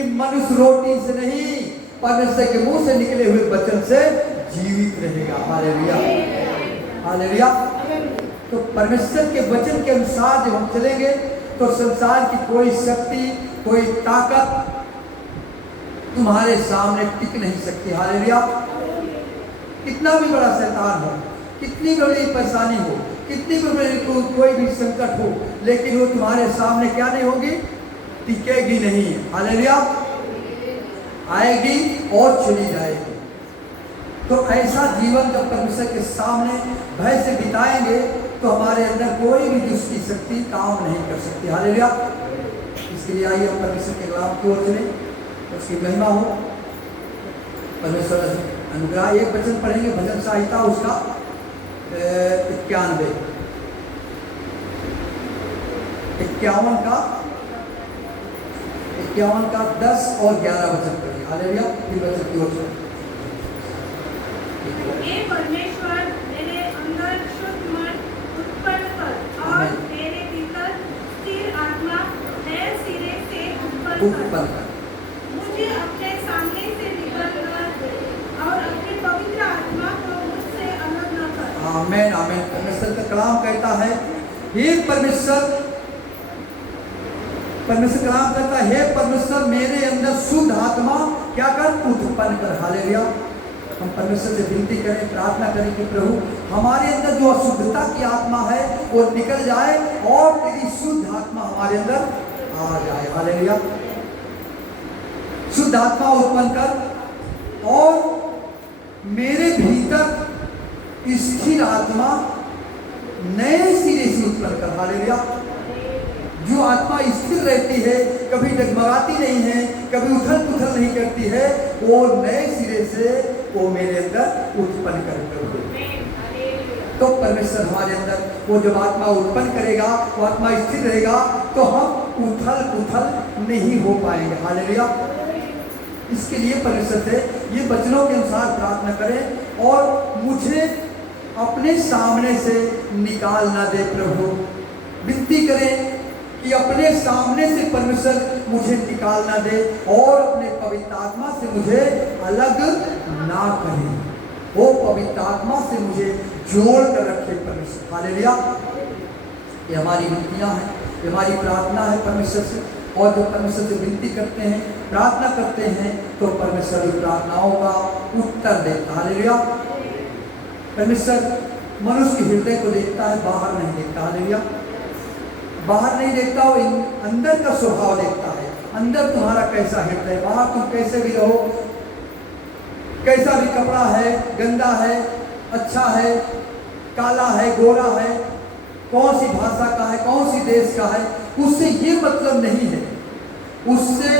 कि मनुष्य रोटी से नहीं परमेश्वर के मुंह से निकले हुए वचन से जीवित रहेगा। Hallelujah, hallelujah. तो परमेश्वर के वचन के अनुसार जब हम चलेंगे तो संसार की कोई शक्ति, कोई ताकत तुम्हारे सामने टिक नहीं सकती। हालेलुया। कितना भी बड़ा शैतान हो, कितनी बड़ी परेशानी हो, कितनी भी बड़ी कोई भी संकट हो, लेकिन वो तुम्हारे सामने क्या नहीं होगी, टिकेगी नहीं। हालेलुया। आएगी और चली जाएगी। तो ऐसा जीवन जब परमेश्वर के सामने भय से बिताएंगे तो हमारे अंदर कोई भी दुष्ट शक्ति काम नहीं कर सकती। हालेलुया। इसके लिए आइए हम परमेश्वर के कलाम की ओर चलें, उसकी महिमा हो। परमेश्वर अनुग्रह। एक वचन पढ़ेंगे भजन संहिता उसका 91 का 10 और 11 वचन पढ़िए। हालेलुया। फिर वचन की ओर चलें। हे परमेश्वर, मेरे अंदर शुद्ध मन उत्पन्न कर और मेरे भीतर स्थिर आत्मा नए सिरे से उत्पन्न कर। मुझे अपने सामने से निकाल कर और अपनी पवित्र आत्मा को मुझसे अलग न कर। आमीन, आमीन। परमेश्वर का कलाम कहता है, हे परमेश्वर, परमेश्वर कलाम कहता है, हे परमेश्वर मेरे अंदर शुद्ध आत्मा क्या कर, उत्पन्न कर। हालेलुया। हम परमेश्वर से विनती करें, प्रार्थना करें कि प्रभु हमारे अंदर जो अशुद्धता की आत्मा है वो निकल जाए और तेरी शुद्ध आत्मा हमारे अंदर आ जाए। हालेलुया। शुद्ध आत्मा उत्पन्न कर और मेरे भीतर स्थिर आत्मा नए सिरे से उत्पन्न कर। हालेलुया। जो आत्मा स्थिर रहती है, कभी डगमगाती नहीं है, कभी उथल पुथल नहीं करती है, वो नए सिरे से वो मेरे अंदर उत्पन्न कर। तो परमेश्वर हमारे अंदर वो जब आत्मा उत्पन्न करेगा, वो आत्मा स्थिर रहेगा, तो हम उथल पुथल नहीं हो पाएंगे। हालेलुया। इसके लिए परमेश्वर से ये वचनों के अनुसार प्रार्थना करें और मुझे अपने सामने से निकाल ना दे। प्रभु विनती करें कि अपने सामने से परमेश्वर मुझे निकाल ना दे और अपने पवित्र आत्मा से मुझे अलग ना करे। वो पवित्र आत्मा से मुझे जोड़ कर रखे परमेश्वर। हालेलुया। ये हमारी विनतियाँ हैं, ये हमारी प्रार्थना है परमेश्वर से। और जब परमेश्वर से विनती करते हैं, प्रार्थना करते हैं, तो परमेश्वर की प्रार्थनाओं का उत्तर देता। हालेलुया। परमेश्वर मनुष्य के हृदय को देखता है, बाहर नहीं देखता। हालेलुया। बाहर नहीं देखता, वो अंदर का स्वभाव देखता है। अंदर तुम्हारा कैसा हृदय, बाहर तुम कैसे भी रहो, कैसा भी कपड़ा है, गंदा है, अच्छा है, काला है, गोरा है, कौन सी भाषा का है, कौन सी देश का है, उससे ये मतलब नहीं है। उससे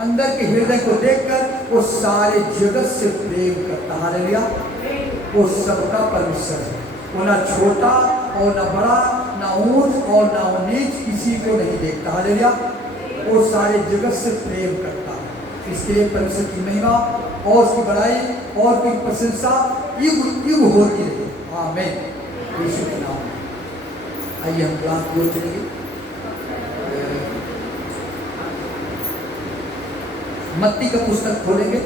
अंदर के हृदय को देखकर वो सारे जगत से प्रेम करता। हालेलुया। वो सबका परमेश्वर है। वो ना छोटा और ना बड़ा, ना ऊंच और ना नीच, किसी को नहीं देखता। हालेलुया। वो सारे जगत से प्रेम करता है। इसके लिए परमेश्वर की महिमा और उसकी बड़ाई और उसकी प्रशंसा युग युग होती रहे। आमीन। यीशु के नाम में। आइए हम क्लास की ओर चलेंगे। मत्ती का पुस्तक खोलेंगे।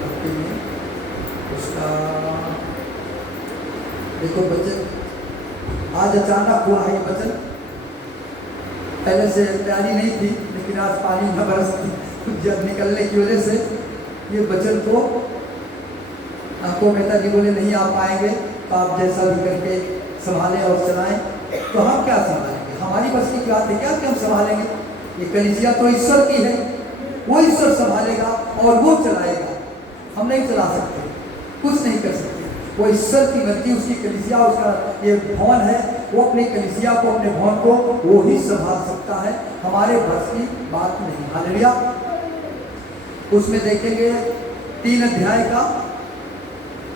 मत्ती में उसका देखो वचन आज अचानक हुआ है। ये वचन पहले से तैयारी नहीं थी, लेकिन आज पानी न बरस जब निकलने की वजह से ये वचन को आपको मेहता जी बोले नहीं आ पाएंगे, तो आप जैसा भी करके संभालें और चलाएं। तो हम क्या संभालेंगे? हमारी बस की बात है क्या कि हम संभालेंगे? ये कलीसिया तो ईश्वर की है, वो ईश्वर संभालेगा और वो चलाएगा। हम नहीं चला सकते, कुछ नहीं कर सकते। वो ईश्वर की मर्जी, उसकी कलीसिया, उसका ये भवन है, वो अपनी कलीसिया को, अपने भवन को वो ही संभाल सकता है। हमारे बस की बात नहीं। हालेलुया। उसमें देखेंगे 3 अध्याय का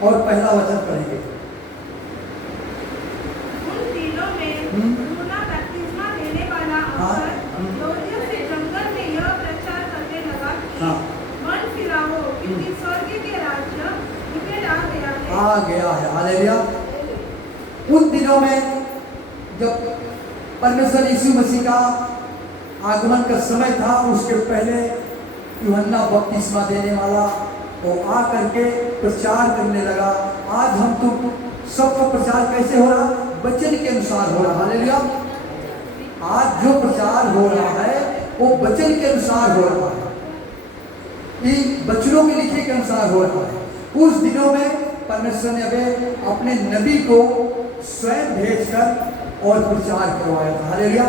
और पहला वचन पढ़ेंगे। उन दिनों में यूहन्ना बपतिस्मा देने वाला अवसर यहूदियों से जंगल में यह प्रचार करने लगा कि मन फिराओ, क्योंकि स्वर्ग के राज्य निकट आ गया है। हालेलुया। उन दिनों में जब परमेश्वर यीशु मसीह का आगमन का समय था, उसके पहले यूहन्ना बपतिस्मा देने वाला वो आ करके प्रचार करने लगा। आज हम तुम सबका प्रचार कैसे हो रहा? वचन के अनुसार हो रहा। हालेलुया। आज जो प्रचार हो रहा है वो वचन के अनुसार हो रहा है, इन वचनों के लिखे के अनुसार हो रहा है। उस दिनों में परमेश्वर ने अपने नबी को स्वयं भेजकर और प्रचार करवाया था। हालेलुया।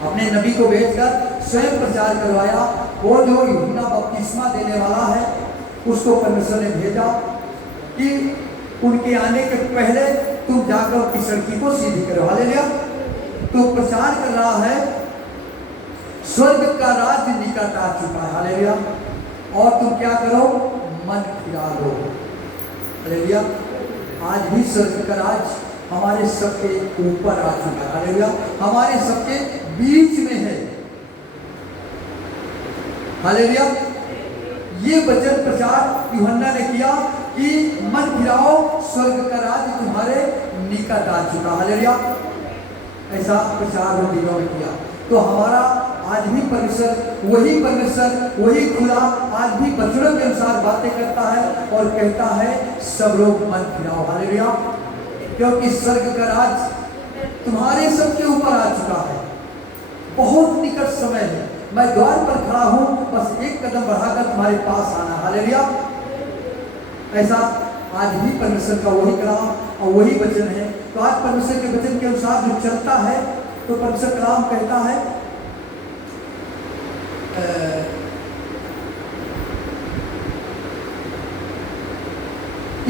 अपने नबी को भेजकर स्वयं प्रचार करवाया। वो जो यूहन्ना बपतिस्मा देने वाला है उसको परमेश्वर ने भेजा कि उनके आने के पहले तुम जाकर उनकी सड़की को सीधी करो। हालेलुया। तो प्रचार कर रहा है स्वर्ग का राज्य निकट आ चुका है। हालेलुया। और तुम क्या करो? मन फिरा लो। हालेलुया। आज भी स्वर्ग का राज्य हमारे सबके ऊपर आ चुका है। हालेलुया। हमारे सबके बीच में है। हालेलुया। ये वचन प्रचार यूहन्ना ने किया कि मन फिराओ, स्वर्ग का राज्य तुम्हारे निकट आ चुका। हालेलुया। ऐसा प्रचार उन दिनों में किया। तो हमारा आज भी परमेश्वर वही खुदा आज भी वचनों के अनुसार बातें करता है और कहता है सब लोग मन फिराओ। हालेलुया। क्योंकि स्वर्ग का राज तुम्हारे सबके ऊपर आ चुका है। बहुत निकट समय है। मैं द्वार पर खड़ा हूं, बस एक कदम बढ़ाकर तुम्हारे पास आना। हालेलुया। ऐसा आज भी परमेश्वर का वही कलाम और वही वचन है। तो आज परमेश्वर के वचन के अनुसार जो चलता है तो परमेश्वर कलाम कहता है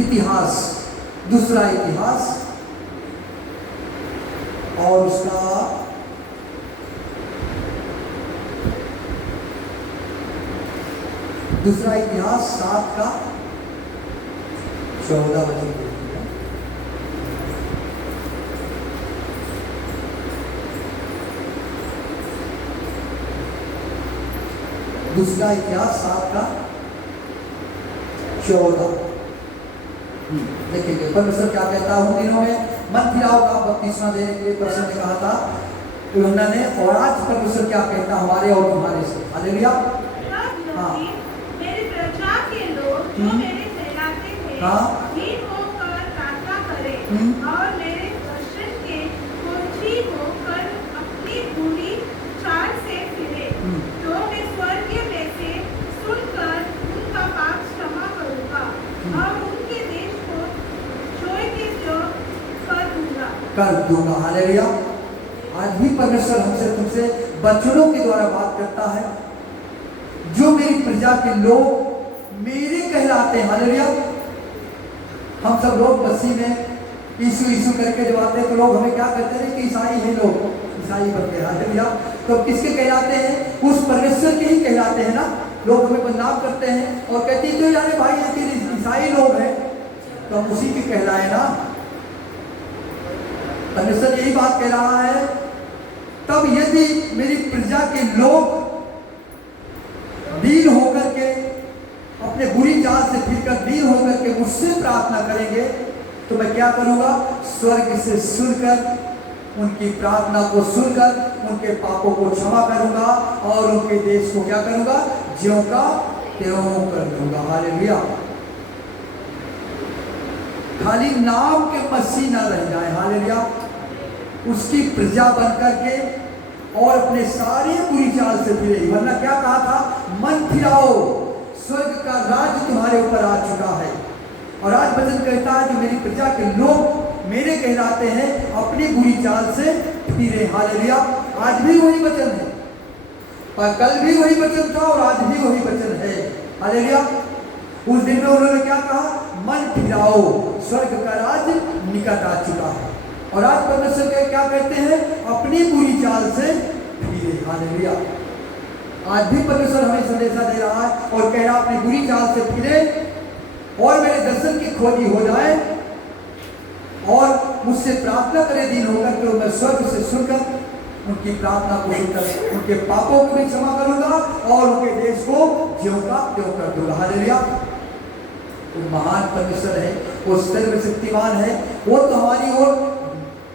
इतिहास, दूसरा इतिहास और उसका दूसरा इतिहास 7 का 14 वचन। दूसरा इतिहास 7 का 14 देखेंगे परमेश्वर क्या कहता है। उन दिनों में मन फिराओ का बपतिस्मा देने के लिए परमेश्वर ने कहा था यूहन्ना ने, और आज परमेश्वर क्या कहता है हमारे और तुम्हारे से। हालेलुया। हाँ। मेरी प्रजा के लोग जो मेरे कहलाते थे, हाँ। दीन होकर प्रार्थना करें और मेरे दर्शन के खोजी होकर अपनी बुरी चाल से फिरे, तो मैं स्वर्ग में से सुनकर उनका पाप क्षमा करूंगा और उनके देश को जोय के जो कर दूंगा। हालेलुया। आज भी परमेश्वर हमसे तुमसे वचनों के द्वारा बात करता है। जो मेरी प्रजा के लोग मेरे कहलाते हैं। हालेलुया। हम सब लोग मसीह में यीशु यीशु करके जब आते हैं तो लोग हमें क्या कहते हैं कि ईसाई हैं, लोग ईसाई बनते हैं। हालेलुया। तो किसके कहलाते हैं? उस परमेश्वर के ही कहलाते हैं ना। लोग हमें बदनाम करते हैं और कहते हैं जो जाने भाई है कि ईसाई लोग हैं तो हम उसी के कहलाए ना। परमेश्वर यही बात कह रहा है, तब यदि मेरी प्रजा के लोग दीन होकर के अपने बुरी चाल से फिरकर दीन होकर के मुझसे प्रार्थना करेंगे तो मैं क्या करूंगा? स्वर्ग से सुनकर उनकी प्रार्थना को सुनकर उनके पापों को क्षमा करूंगा और उनके देश को क्या करूंगा? ज्यों का त्यों कर दूंगा। हालेलुया। खाली नाम के मसीह ना रह जाए। हालेलुया। उसकी प्रजा बनकर के और अपने सारे बुरी चाल से फिरे। वरना क्या कहा था? मन फिराओ, स्वर्ग का राज्य तुम्हारे ऊपर आ चुका है। और आज वचन कहता है जो मेरी प्रजा के लोग मेरे कहलाते हैं अपनी बुरी चाल से फिरे। हालेलुया। आज भी वही वचन है, पर कल भी वही वचन था और आज भी वही वचन है। हालेलुया। उस दिन में उन्होंने क्या कहा? मन फिराओ, स्वर्ग का राज्य निकट आ चुका है। और आज परमेश्वर क्या कहते हैं? अपनी बुरी चाल से फिरे। हालेलुया। आज भी परमेश्वर हमें संदेशा दे रहा है और कह रहा अपनी बुरी चाल से फिरे और मेरे दर्शन की खोजी हो जाए और मुझसे प्रार्थना करे दीन होकर के मैं स्वर्ग से सुनकर उनकी प्रार्थना को सुनकर उनके पापों को भी क्षमा करूंगा और उनके देश को ज्यों का त्यों कर दूंगा। हालेलुया। वो महान परमेश्वर है, वो सर्वशक्तिमान है, वो तो हमारी ओर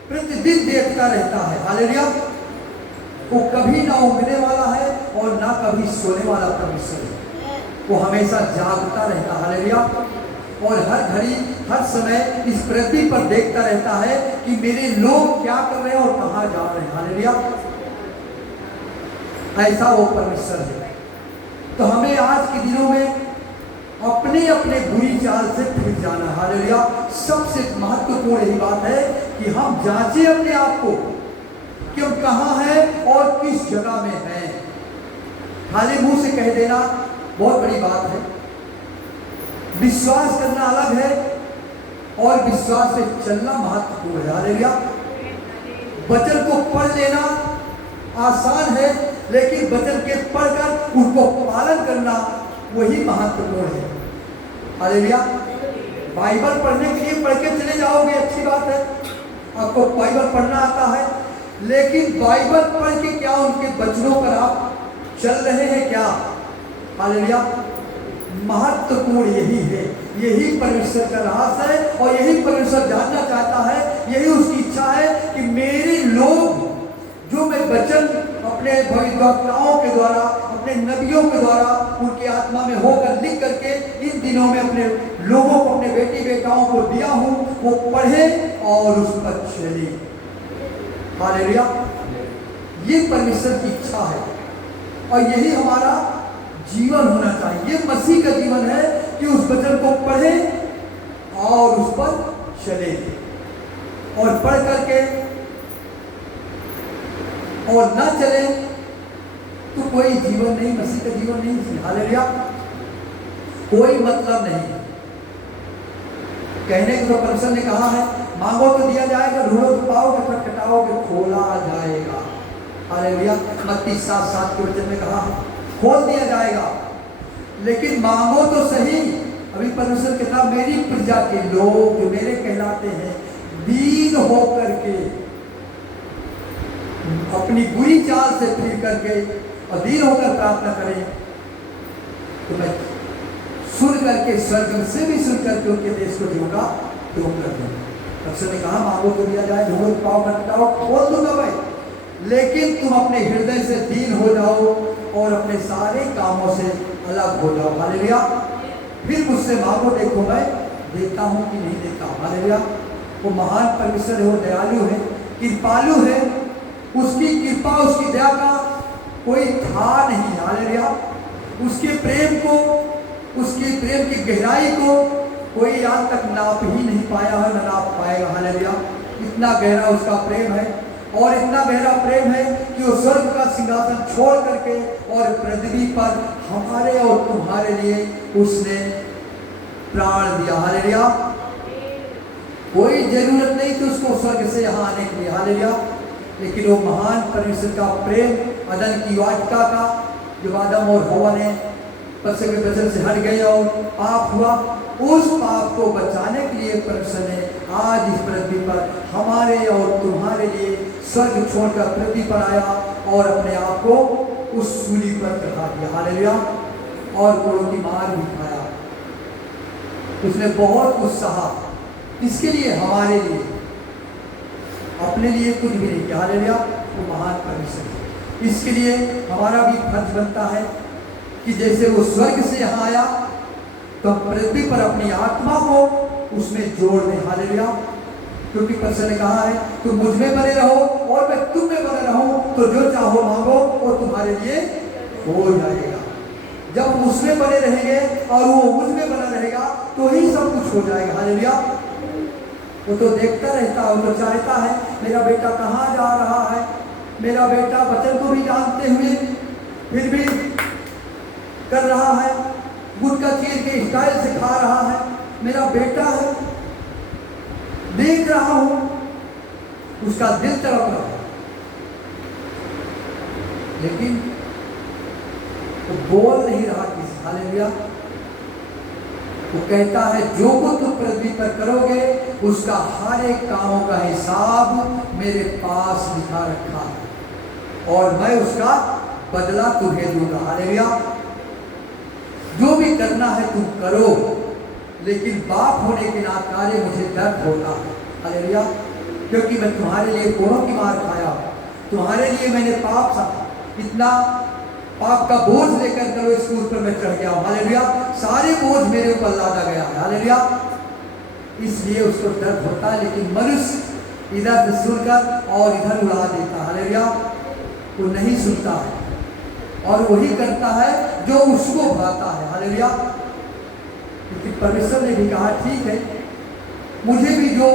प्रतिदिन देखता रहता है। हालेलुया। वो कभी ना उगने वाला है और ना कभी सोने वाला परमेश्वर है। वो हमेशा जागता रहता है, हालेलुया। और हर घड़ी हर समय इस पृथ्वी पर देखता रहता है कि मेरे लोग क्या कर रहे हैं और कहाँ जा रहे हैं, हालेलुया। ऐसा वो परमेश्वर है। तो हमें आज के दिनों में अपने अपने बुरी चाल से फिर जाना, हालेलुया। सबसे महत्वपूर्ण यही बात है कि हम जांचें अपने आप को कि हम कहाँ हैं और किस जगह में हैं। खाली मुंह से कह देना बहुत बड़ी बात है। विश्वास करना अलग है और विश्वास से चलना महत्वपूर्ण है, हालेलुया। वचन को पढ़ लेना आसान है, लेकिन वचन के पढ़कर उनको पालन करना वही महत्वपूर्ण है, हालेलुया। बाइबल पढ़ने के लिए पढ़ के चले जाओगे, अच्छी बात है, आपको बाइबल पढ़ना आता है, लेकिन बाइबल पढ़ के क्या उनके वचनों पर आप चल रहे हैं क्या, हालेलुया। महत्वपूर्ण यही है, यही परमेश्वर का राज है और यही परमेश्वर जानना चाहता है। यही उसकी इच्छा है कि मेरे लोग जो मैं वचन अपने भविष्यवक्ताओं के द्वारा, अपने नबियों के द्वारा उनके आत्मा में होकर लिख करके इन दिनों में अपने लोगों को, अपने बेटी बेटाओं को दिया हूं, वो पढ़े और उस पर चले, हालेलुया। ये परमेश्वर की इच्छा है और यही हमारा जीवन होना चाहिए। ये मसीह का जीवन है कि उस वचन को पढ़े और उस पर चले, और पढ़ करके और ना चले तो कोई जीवन नहीं, मसीह का जीवन नहीं, हालेलुया। कोई मतलब नहीं। कहने को तो परमेश्वर ने कहा है, मांगो तो दिया जाएगा, ढूंढो तो पाओगे, खटखटाओगे खोला जाएगा, हालेलुया। मत्ती 7:7 के वचन में कहा खोल दिया जाएगा, लेकिन मांगो तो सही। अभी परमेश्वर कहता मेरी प्रजा के लोग जो मेरे कहलाते हैं दीन होकर के अपनी बुरी चाल से फिर करके और दीन होकर प्रार्थना करें तो मैं सुन करके स्वर्ग से भी सुन करके उनके देश को दूंगा, तो कर दूंगा। परमेश्वर ने कहा मांगो तो दिया जाए, ढूंढो तो पाओ, खटखटाओ खोल दूंगा भाई। लेकिन तुम अपने हृदय से दीन हो जाओ और अपने सारे कामों से अलग हो जाओ, हालेलुया। फिर मुझसे मांगो, देखो मैं देता हूं कि नहीं देता हूं, हालेलुया। वो महान परमेश्वर है, वो दयालु है, कृपालु है। उसकी कृपा, उसकी दया का कोई था नहीं, हालेलुया। उसके प्रेम को, उसके प्रेम की गहराई को कोई आज तक नाप ही नहीं पाया है, न नाप पाएगा, हालेलुया। इतना गहरा उसका प्रेम है और इतना गहरा प्रेम है कि वो स्वर्ग का सिंहासन छोड़ करके और पृथ्वी पर हमारे और तुम्हारे लिए उसने प्राण दिया, हालेलुया। कोई जरूरत नहीं थी उसको स्वर्ग से यहाँ आने के लिए, हालेलुया। लेकिन वो महान परमेश्वर का प्रेम, अदन की वाटिका का, जो आदम और हवा ने परमेश्वर के वचन से हट गए और पाप हुआ, उस पाप को बचाने के लिए परमेश्वर ने आज इस पृथ्वी पर हमारे और तुम्हारे लिए स्वर्ग छोड़कर पृथ्वी पर आया और अपने आप को उस सूली पर चढ़ा दिया, हालेलुया। और कोड़ों की मार भी खाया, उसने बहुत कुछ सहा, इसके लिए हमारे लिए, अपने लिए कुछ भी नहीं किया, हालेलुया। वो महान परमेश्वर है। इसके लिए हमारा भी फर्ज बनता है कि जैसे वो स्वर्ग से यहाँ आया तो पृथ्वी पर अपनी आत्मा को उसमें जोड़ दें, हालेलुया। क्योंकि परमेश्वर ने कहा है तुम मुझ में बने रहो और मैं तुम में बने रहूं, तो जो चाहो मांगो और तुम्हारे लिए हो जाएगा। जब हम उसमें बने रहेंगे और वो मुझ में बना रहेगा तो ही सब कुछ हो जाएगा, हालेलुया। वो तो देखता रहता है, वो तो चाहता है मेरा बेटा कहाँ जा रहा है, मेरा बेटा वचन को भी जानते हुए फिर भी कर रहा है, गुटखा चीर के स्टाइल से खा रहा है, मेरा बेटा है, देख रहा हूं, उसका दिल तड़प रहा है, लेकिन वो बोल नहीं रहा किसी, हालेलुया। वो कहता है जो कुछ तुम पृथ्वी पर करोगे उसका हर एक कामों का हिसाब मेरे पास लिखा रखा है और मैं उसका बदला तुम्हें दूंगा, हालेलुया। जो भी करना है तुम करो, लेकिन बाप होने के नाते मुझे दर्द होता है, हालेलुया। क्योंकि मैं तुम्हारे लिए कोड़ों की मार खाया, तुम्हारे लिए मैंने इतना पाप का बोझ लेकर करो इस क्रूस पर मैं चढ़ गया हूँ। हालेलुया। सारे बोझ मेरे ऊपर लादा गया है। हालेलुया। इसलिए उसको दर्द होता है, लेकिन मनुष्य इधर से सुनकर और इधर उड़ा देता है। हालेलुया। वो नहीं सुनता है और वही करता है जो उसको भाता है। हालेलुया। लेकिन परमेश्वर ने भी कहा ठीक है, मुझे भी जो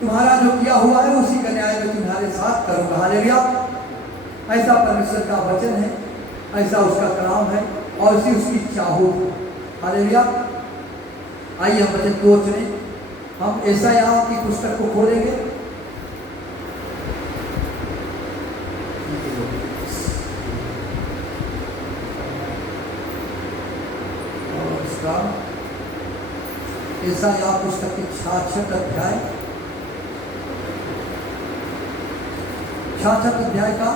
तुम्हारा जो किया हुआ है उसी का न्याय मैं तुम्हारे साथ करूंगा। हालेलुया। ऐसा परमेश्वर का वचन है, ऐसा उसका कलाम है और इसी उसकी चाहो। हालेलुया। आइए हम वचन को चुनें। हम यशायाह की पुस्तक को खोलेंगे। और इसका यशायाह पुस्तक के 66 अध्याय, 66 अध्याय का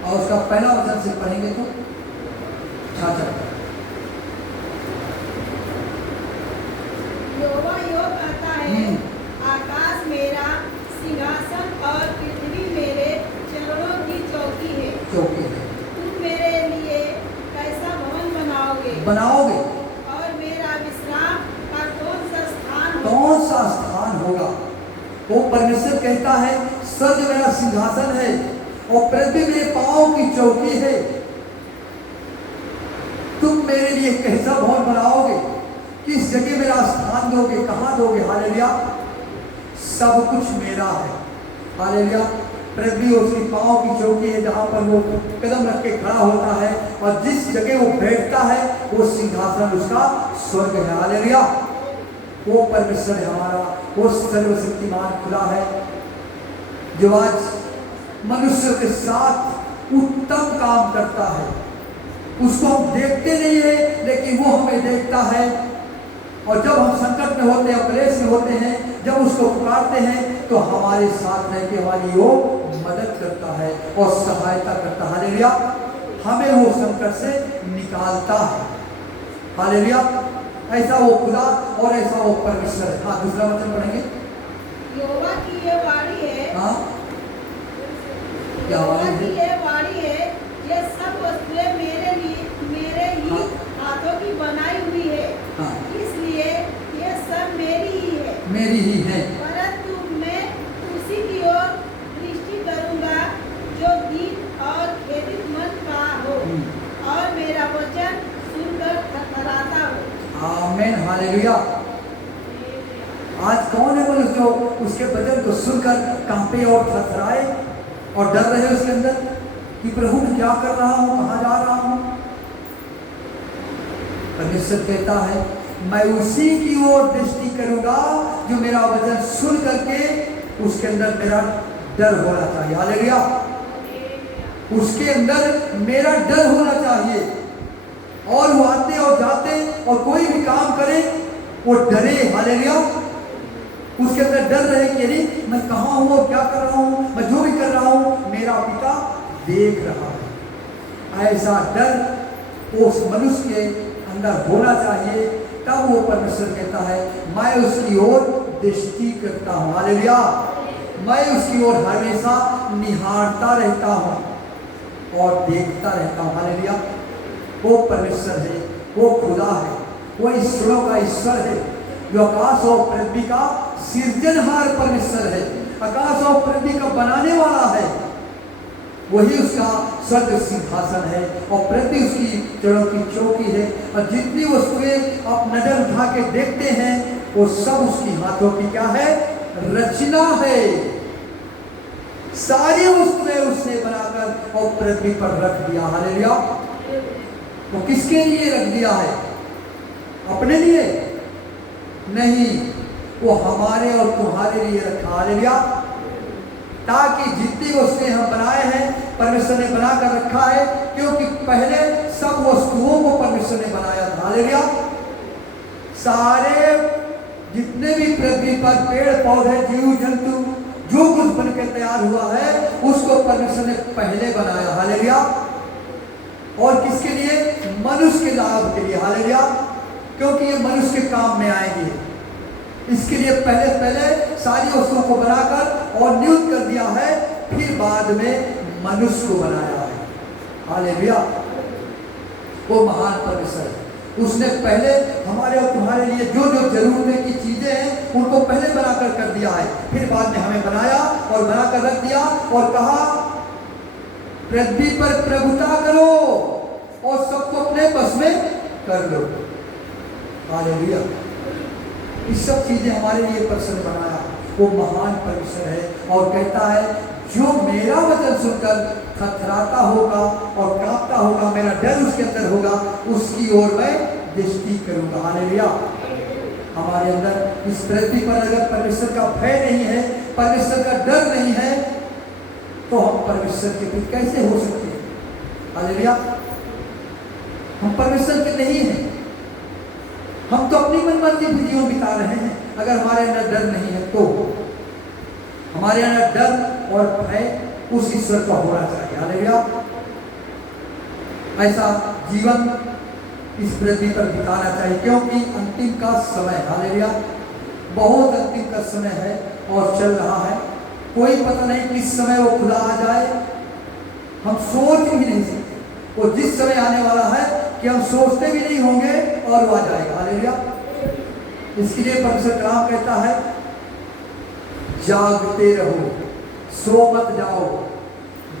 और उसका पहला वचन से पढ़ेंगे तो 66। यहोवा योग कहता है, आकाश मेरा सिंहासन और पृथ्वी मेरे चरणों की चौकी है। तुम मेरे लिए कैसा भवन बनाओगे और मेरा विश्राम का कौन सा स्थान होगा। वो परमेश्वर कहता है, स्वर्ग मेरा सिंहासन है और पृथ्वी मेरे पांव की चौकी है। तुम मेरे लिए कैसा भवन बनाओगे, किस जगह मेरा स्थान दोगे, कहां दोगे। हालेलुया। सब कुछ मेरा है। हालेलुया। पृथ्वी उसकी पांव की चौकी है, जहां पर वो कदम रख के खड़ा होता है और जिस जगह वो बैठता है वो सिंहासन उसका स्वर्ग है। हालेलुया। वो परमेश्वर है हमारा, वो सर्वशक्तिमान खुदा है जो आज मनुष्य के साथ उत्तम काम करता है। उसको हम देखते नहीं है, लेकिन वो हमें देखता है। और जब हम संकट में होते हैं, क्लेश में होते हैं, जब उसको पुकारते हैं तो हमारे साथ रह के हमारी वो मदद करता है और सहायता करता है। हालेलुया। हमें वो संकट से निकालता है। हालेलुया। ऐसा वो खुदा और ऐसा वो परमेश्वर है। हाँ, दूसरा वचन पढ़ेंगे। यहोवा की ये वाणी है। हाँ, क्या वाणी है? ये वाणी है, ये सब वस्तुएं मेरे ही हाथों की बनाई हुई है। हाँ, इसलिए ये सब मेरी ही है। परंतु मैं उसी की ओर दृष्टि करूंगा जो दीन और खेदित मन का हो और मेरा वचन सुनकर थरथराता हो। आमीन। हालेलुया। आज कौन है मनुष्य जो उसके वचन को सुनकर कांपे और थरथराए और डर रहे उसके अंदर कि प्रभु मैं क्या कर रहा हूं, कहां जा रहा हूं। परमेश्वर कहता है, मैं उसी की ओर दृष्टि करूंगा जो मेरा वचन सुन करके उसके अंदर मेरा डर होना चाहिए। हालेलुया। उसके अंदर मेरा डर होना चाहिए और वो आते और जाते और कोई भी काम करे वो डरे। हालेलुया। उसके अंदर डर रहे कि अरे मैं कहाँ हूँ और क्या कर रहा हूँ, मैं जो भी कर रहा हूँ मेरा पिता देख रहा है। ऐसा डर उस मनुष्य के अंदर होना चाहिए। तब वो परमेश्वर कहता है, मैं उसकी ओर दृष्टि करता हूँ। हालेलुया। मैं उसकी ओर हमेशा निहारता रहता हूँ और देखता रहता हूँ। हालेलुया। वो परमेश्वर है, वो खुदा है, वो ईश्वरों का ईश्वर है जो आकाश और पृथ्वी का सृजनहार परमेश्वर है। आकाश और पृथ्वी का बनाने वाला है। वही उसका स्वर्ग सिंहासन है और पृथ्वी उसकी जड़ों की चौकी है। और जितनी वस्तुएं आप नजर उठा के देखते हैं वो सब उसकी हाथों की क्या है, रचना है। सारी वस्तुएं उसने बनाकर और पृथ्वी पर रख दिया। हालेलुया। वो किसके लिए रख दिया है? अपने लिए नहीं, वो हमारे और तुम्हारे लिए रखा। हालेलुया। ताकि जितनी वस्तुएं हम बनाए हैं परमेश्वर ने बनाकर रखा है, क्योंकि पहले सब वस्तुओं को परमेश्वर ने बनाया था। हालेलुया। सारे जितने भी पृथ्वी पर पेड़ पौधे जीव जंतु जो कुछ बनकर तैयार हुआ है उसको परमेश्वर ने पहले बनाया। हालेलुया। और किसके लिए? मनुष्य के लाभ के लिए। हालेलुया। क्योंकि ये मनुष्य के काम में आएंगे, इसके लिए पहले सारी वस्तुओं को बनाकर और नियुक्त कर दिया है, फिर बाद में मनुष्य को बनाया है। हालेलुया। वो महान परमेश्वर है। उसने पहले हमारे और तुम्हारे लिए जो जो जरूरत की चीजें हैं उनको पहले बनाकर कर दिया है, फिर बाद में हमें बनाया और बनाकर रख दिया और कहा पृथ्वी पर प्रभुता करो और सबको अपने बस में कर लो। हालेलुया। इस सब चीजें हमारे लिए परमेश्वर ने बनाया। वो महान परमेश्वर है और कहता है जो मेरा वचन सुनकर थरथराता होगा और कांपता होगा, मेरा डर उसके अंदर होगा, उसकी ओर मैं दृष्टि करूंगा। हालेलुया। हमारे अंदर इस पृथ्वी पर अगर परमेश्वर का भय नहीं है, परमेश्वर का डर नहीं है, तो हम परमेश्वर के प्रति कैसे हो सकते हैं? हालेलुया। हम परमेश्वर के नहीं हैं। हम तो अपनी मनमर्जी जीवन बिता रहे हैं। अगर हमारे अंदर डर नहीं है तो हमारे अंदर डर और भय उस ईश्वर का होना चाहिए। हालेलुया। ऐसा जीवन इस पृथ्वी पर बिताना चाहिए, क्योंकि अंतिम का समय, हालेलुया, बहुत अंतिम का समय है और चल रहा है। कोई पता नहीं किस समय वो खुदा आ जाए, हम सोच भी नहीं सकते। वो जिस समय आने वाला है कि हम सोचते भी नहीं होंगे और वो आ जाएगा। हालेलुया। इसके लिए परमेश्वर कलाम कहता है जागते रहो, सो मत जाओ,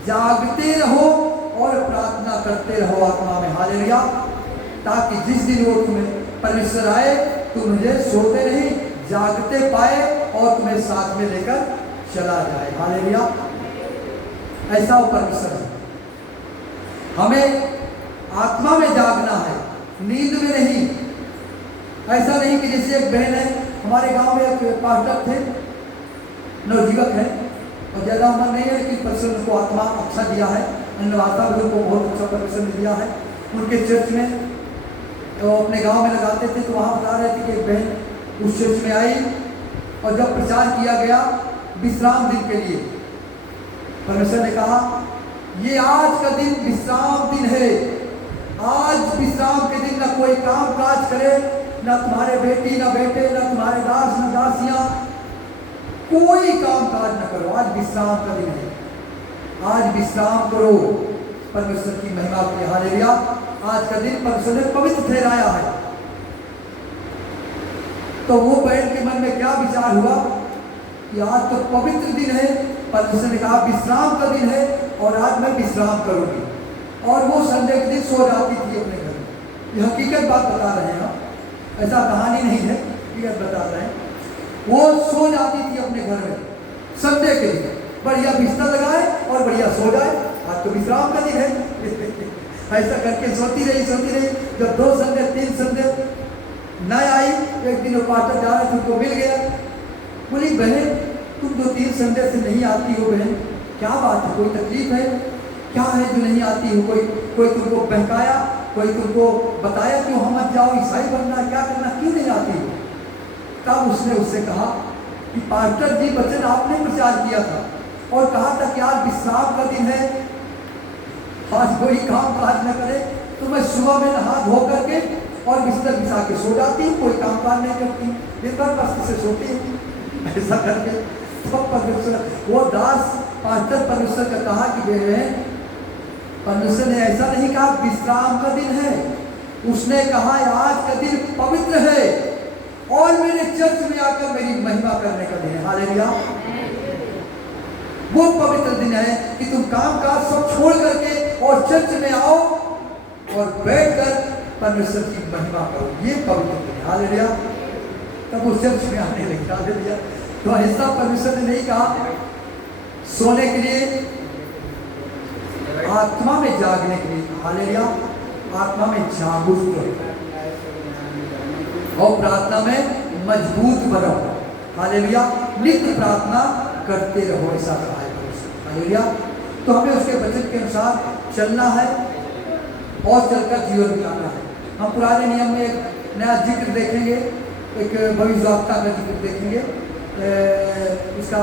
जागते रहो और प्रार्थना करते रहो आत्मा में। हालेलुया। ताकि जिस दिन वो तुम्हें परमेश्वर आए तुम मुझे सोते नहीं, जागते पाए और तुम्हें साथ में लेकर चला जाए। हालेलुया। ऐसा वो परमेश्वर है। हमें आत्मा में जागना है, नींद में नहीं। ऐसा नहीं कि जैसे एक बहन है, हमारे गांव में एक पास्टर थे, नवजीवक है और ज़्यादा उम्र नहीं है, लेकिन परमेश्वर को आत्मा अच्छा दिया है, अन्य भाषा भी उनको बहुत अच्छा परमेश्वर ने दिया है। उनके चर्च में तो अपने गांव में लगाते थे, तो वहाँ बता रहे थे कि एक बहन उस चर्च में आई और जब प्रचार किया गया विश्राम दिन के लिए, परमेश्वर ने कहा ये आज का दिन विश्राम दिन है। आज विश्राम के दिन ना कोई काम काज करे, ना तुम्हारे बेटी ना बेटे, ना तुम्हारे दास ना दासियां, कोई काम काज ना करो। आज विश्राम का दिन है, आज विश्राम करो परमेश्वर की महिमा के। हालेलुया। आज का दिन परमेश्वर ने पवित्र ठहराया है। तो वो बहन के मन में क्या विचार हुआ कि आज तो पवित्र दिन है, परमेश्वर ने कहा विश्राम का दिन है और आज मैं विश्राम करूंगी। और वो संडे के दिन सो जाती थी अपने घर में। ये हकीकत बात बता रहे हैं हम, ऐसा कहानी नहीं है, हकीकत बता रहे हैं। वो सो जाती थी अपने घर में संडे के दिन, बढ़िया बिस्तर लगाए और बढ़िया सो जाए, आज तो विश्राम का दिन है। ऐसा करके सोती रही। जब 2 संडे 3 संडे न आई, एक दिन वो पास्टर जा रहे थे, उनको मिल गया, बोली बहन तुम 2-3 संडे से नहीं आती हो बहन, क्या बात है, कोई तकलीफ है, क्या है जो नहीं आती हो? कोई तुमको बहकाया, कोई तुमको बताया कि हम मत जाओ, ईसाई बनना, क्या करना, क्यों नहीं आती हो? तब उसने उससे कहा कि पास्टर जी वचन आपने प्रचार किया था और कहा था कि आज विश्राम का दिन है, आज कोई काम काज न करे, तो मैं सुबह में नहा धो करके और बिस्तर बिछा के सो जाती हूँ, कोई काम काज नहीं करती, दिन भर बस्ती से सोती हूँ। ऐसा करके तो परमेश्वर, वो दास पास्टर परमेश्वर का कहा कि परमेश्वर ने ऐसा नहीं कहा विश्राम का दिन है, उसने कहा आज का दिन पवित्र है और मेरे चर्च में आकर मेरी महिमा करने का दिन है। हालेलुया। वो पवित्र दिन है कि तुम काम काज सब छोड़ करके और चर्च में आओ और बैठकर परमेश्वर की महिमा करो, ये पवित्र दिन है। हालेलुया। तब वो चर्च में आने लगे। हालेलुया। तो ऐसा परमेश्वर ने नहीं कहा सोने के लिए, आत्मा में जागने के लिए। हालेलुया। आत्मा में जागरूक रहो और प्रार्थना में मजबूत बनो। हालेलुया। नित्य प्रार्थना करते रहो, ऐसा कहा है परमेश्वर। हालेलुया। तो हमें उसके वचन के अनुसार चलना है और चलकर जीवन बिताना है। हम पुराने नियम में एक नया जिक्र देखेंगे, एक भविष्यवक्ता का जिक्र देखेंगे। इसका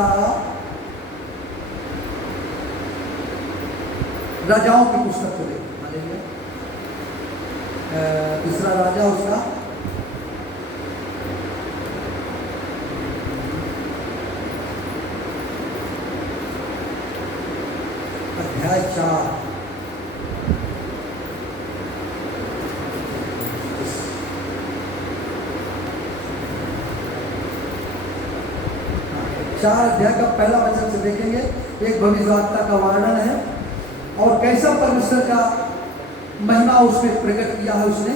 राजाओं की पुस्तक को देखें। हालेलुया। दूसरा राजा उसका अध्याय 4। चार अध्याय का पहला वचन से देखेंगे। एक भविष्यवक्ता का वर्णन है और कैसा परमेश्वर का महिमा उसमें प्रकट किया है उसने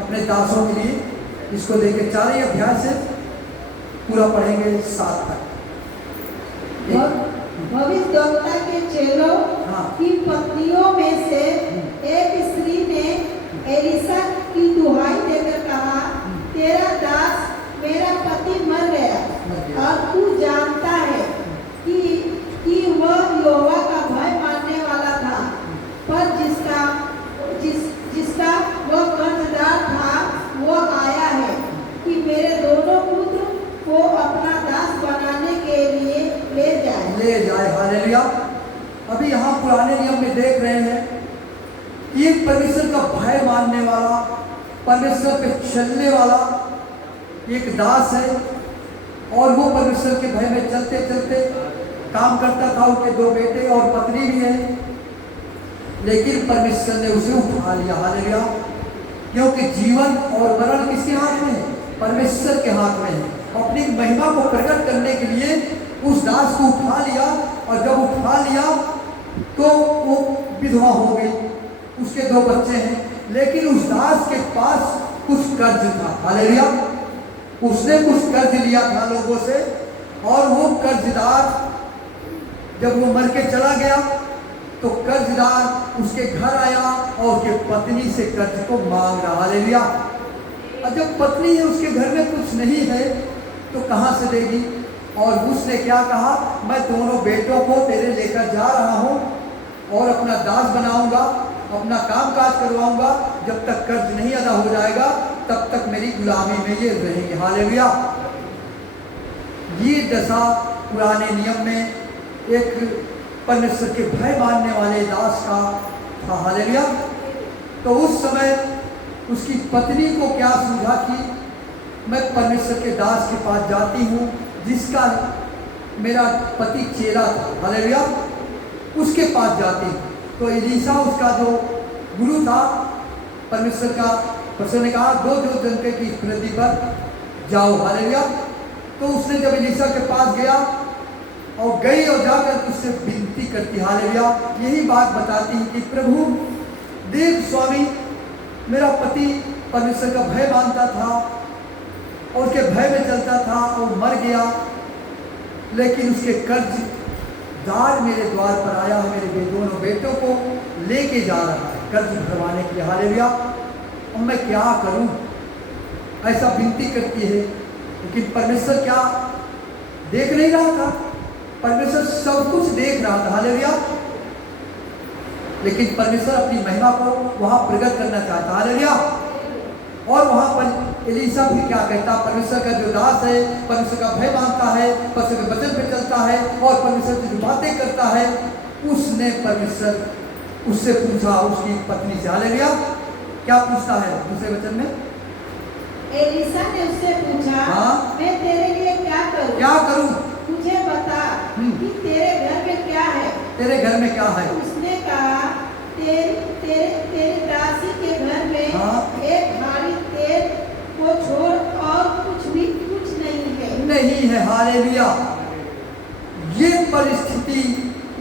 अपने दासों के लिए। इसको देखे 4 ही अध्याय से पूरा पढ़ेंगे 7 तक। भविष्यद्वक्ता के चेलों हाँ। की पत्नियों में से एक स्त्री ने एलिशा की दुहाई देकर कहा, तेरा दास मेरा पति मर गया और तू जानता है कि वह यहोवा का भय मानने वाला था, पर जिसका वह कर्जदार था वह आया है कि मेरे दोनों पुत्र को अपना दास बनाने के लिए ले जाए। हालेलुया। अभी यहाँ पुराने नियम में देख रहे हैं कि एक परमेश्वर का भय मानने वाला, परमेश्वर पे चलने वाला एक दास है और वो परमेश्वर के भय में चलते चलते काम करता था। उनके 2 बेटे और पत्नी भी है, लेकिन परमेश्वर ने उसे उठा लिया। हालेलुया। क्योंकि जीवन और मरण किसके हाथ में है? परमेश्वर के हाथ में है। अपनी महिमा को प्रकट करने के लिए उस दास को उठा लिया और जब उठा लिया तो वो विधवा हो गई। उसके 2 बच्चे हैं, लेकिन उस दास के पास कुछ कर्ज था। हालेलुया। उसने कुछ कर्ज लिया था लोगों से और वो कर्जदार जब वो मर के चला गया तो कर्जदार उसके घर आया और उसके पत्नी से कर्ज को मांग रहा। हालेलुया। और जब पत्नी है उसके घर में कुछ नहीं है तो कहाँ से देगी? और उसने क्या कहा, मैं दोनों बेटों को तेरे लेकर जा रहा हूँ और अपना दास बनाऊंगा, अपना काम काज करवाऊंगा। जब तक कर्ज नहीं अदा हो जाएगा तब तक मेरी गुलामी में ये रहेंगे। हालेलुया। ये दशा पुराने नियम में एक परमेश्वर के भय मानने वाले दास का था। हालेलुया। तो उस समय उसकी पत्नी को क्या सूझा कि मैं परमेश्वर के दास के पास जाती हूँ जिसका मेरा पति चेला था। हालेलुया। उसके पास जाती हूँ। तो एलीशा उसका जो गुरु था परमेश्वर का, परमेश्वर ने कहा 2 जोजन की नदी पर जाओ। हालेलुया। तो उसने जब एलीशा के पास गया और गई और जाकर उससे विनती करती। हालेलुया। यही बात बताती है कि प्रभु देव स्वामी, मेरा पति परमेश्वर का भय मानता था और उसके भय में चलता था और मर गया, लेकिन उसके कर्जदार मेरे द्वार पर आया है, मेरे दोनों बेटों को लेके जा रहा है कर्ज भरवाने के लिए। हालेलुया। और मैं क्या करूं? ऐसा विनती करती है, लेकिन परमेश्वर क्या देख नहीं रहा था? परमेश्वर सब कुछ देख रहा था। हालेलुया। लेकिन परमेश्वर अपनी महिमा को वहां प्रकट करना चाहता। हालेलुया। और वहां पर एलीशा भी क्या कहता, परमेश्वर का जो दास है, परमेश्वर का भय मानता है, परमेश्वर के वचन पे चलता है और परमेश्वर की जो बातें करता है, उसने परमेश्वर उससे पूछा उसकी पत्नी से। हालेलुया। क्या पूछता है दूसरे वचन में? एलीशा ने उससे पूछा, हाँ? मैं तेरे लिए क्या करूं? क्या करूं? मुझे बता कि तेरे घर में क्या है? तेरे घर में क्या है? उसने कहा, तेरे दासी के घर में हाँ? एक हाड़ी तेल को छोड़ और कुछ नहीं है। नहीं है। हालेलुया। ये परिस्थिति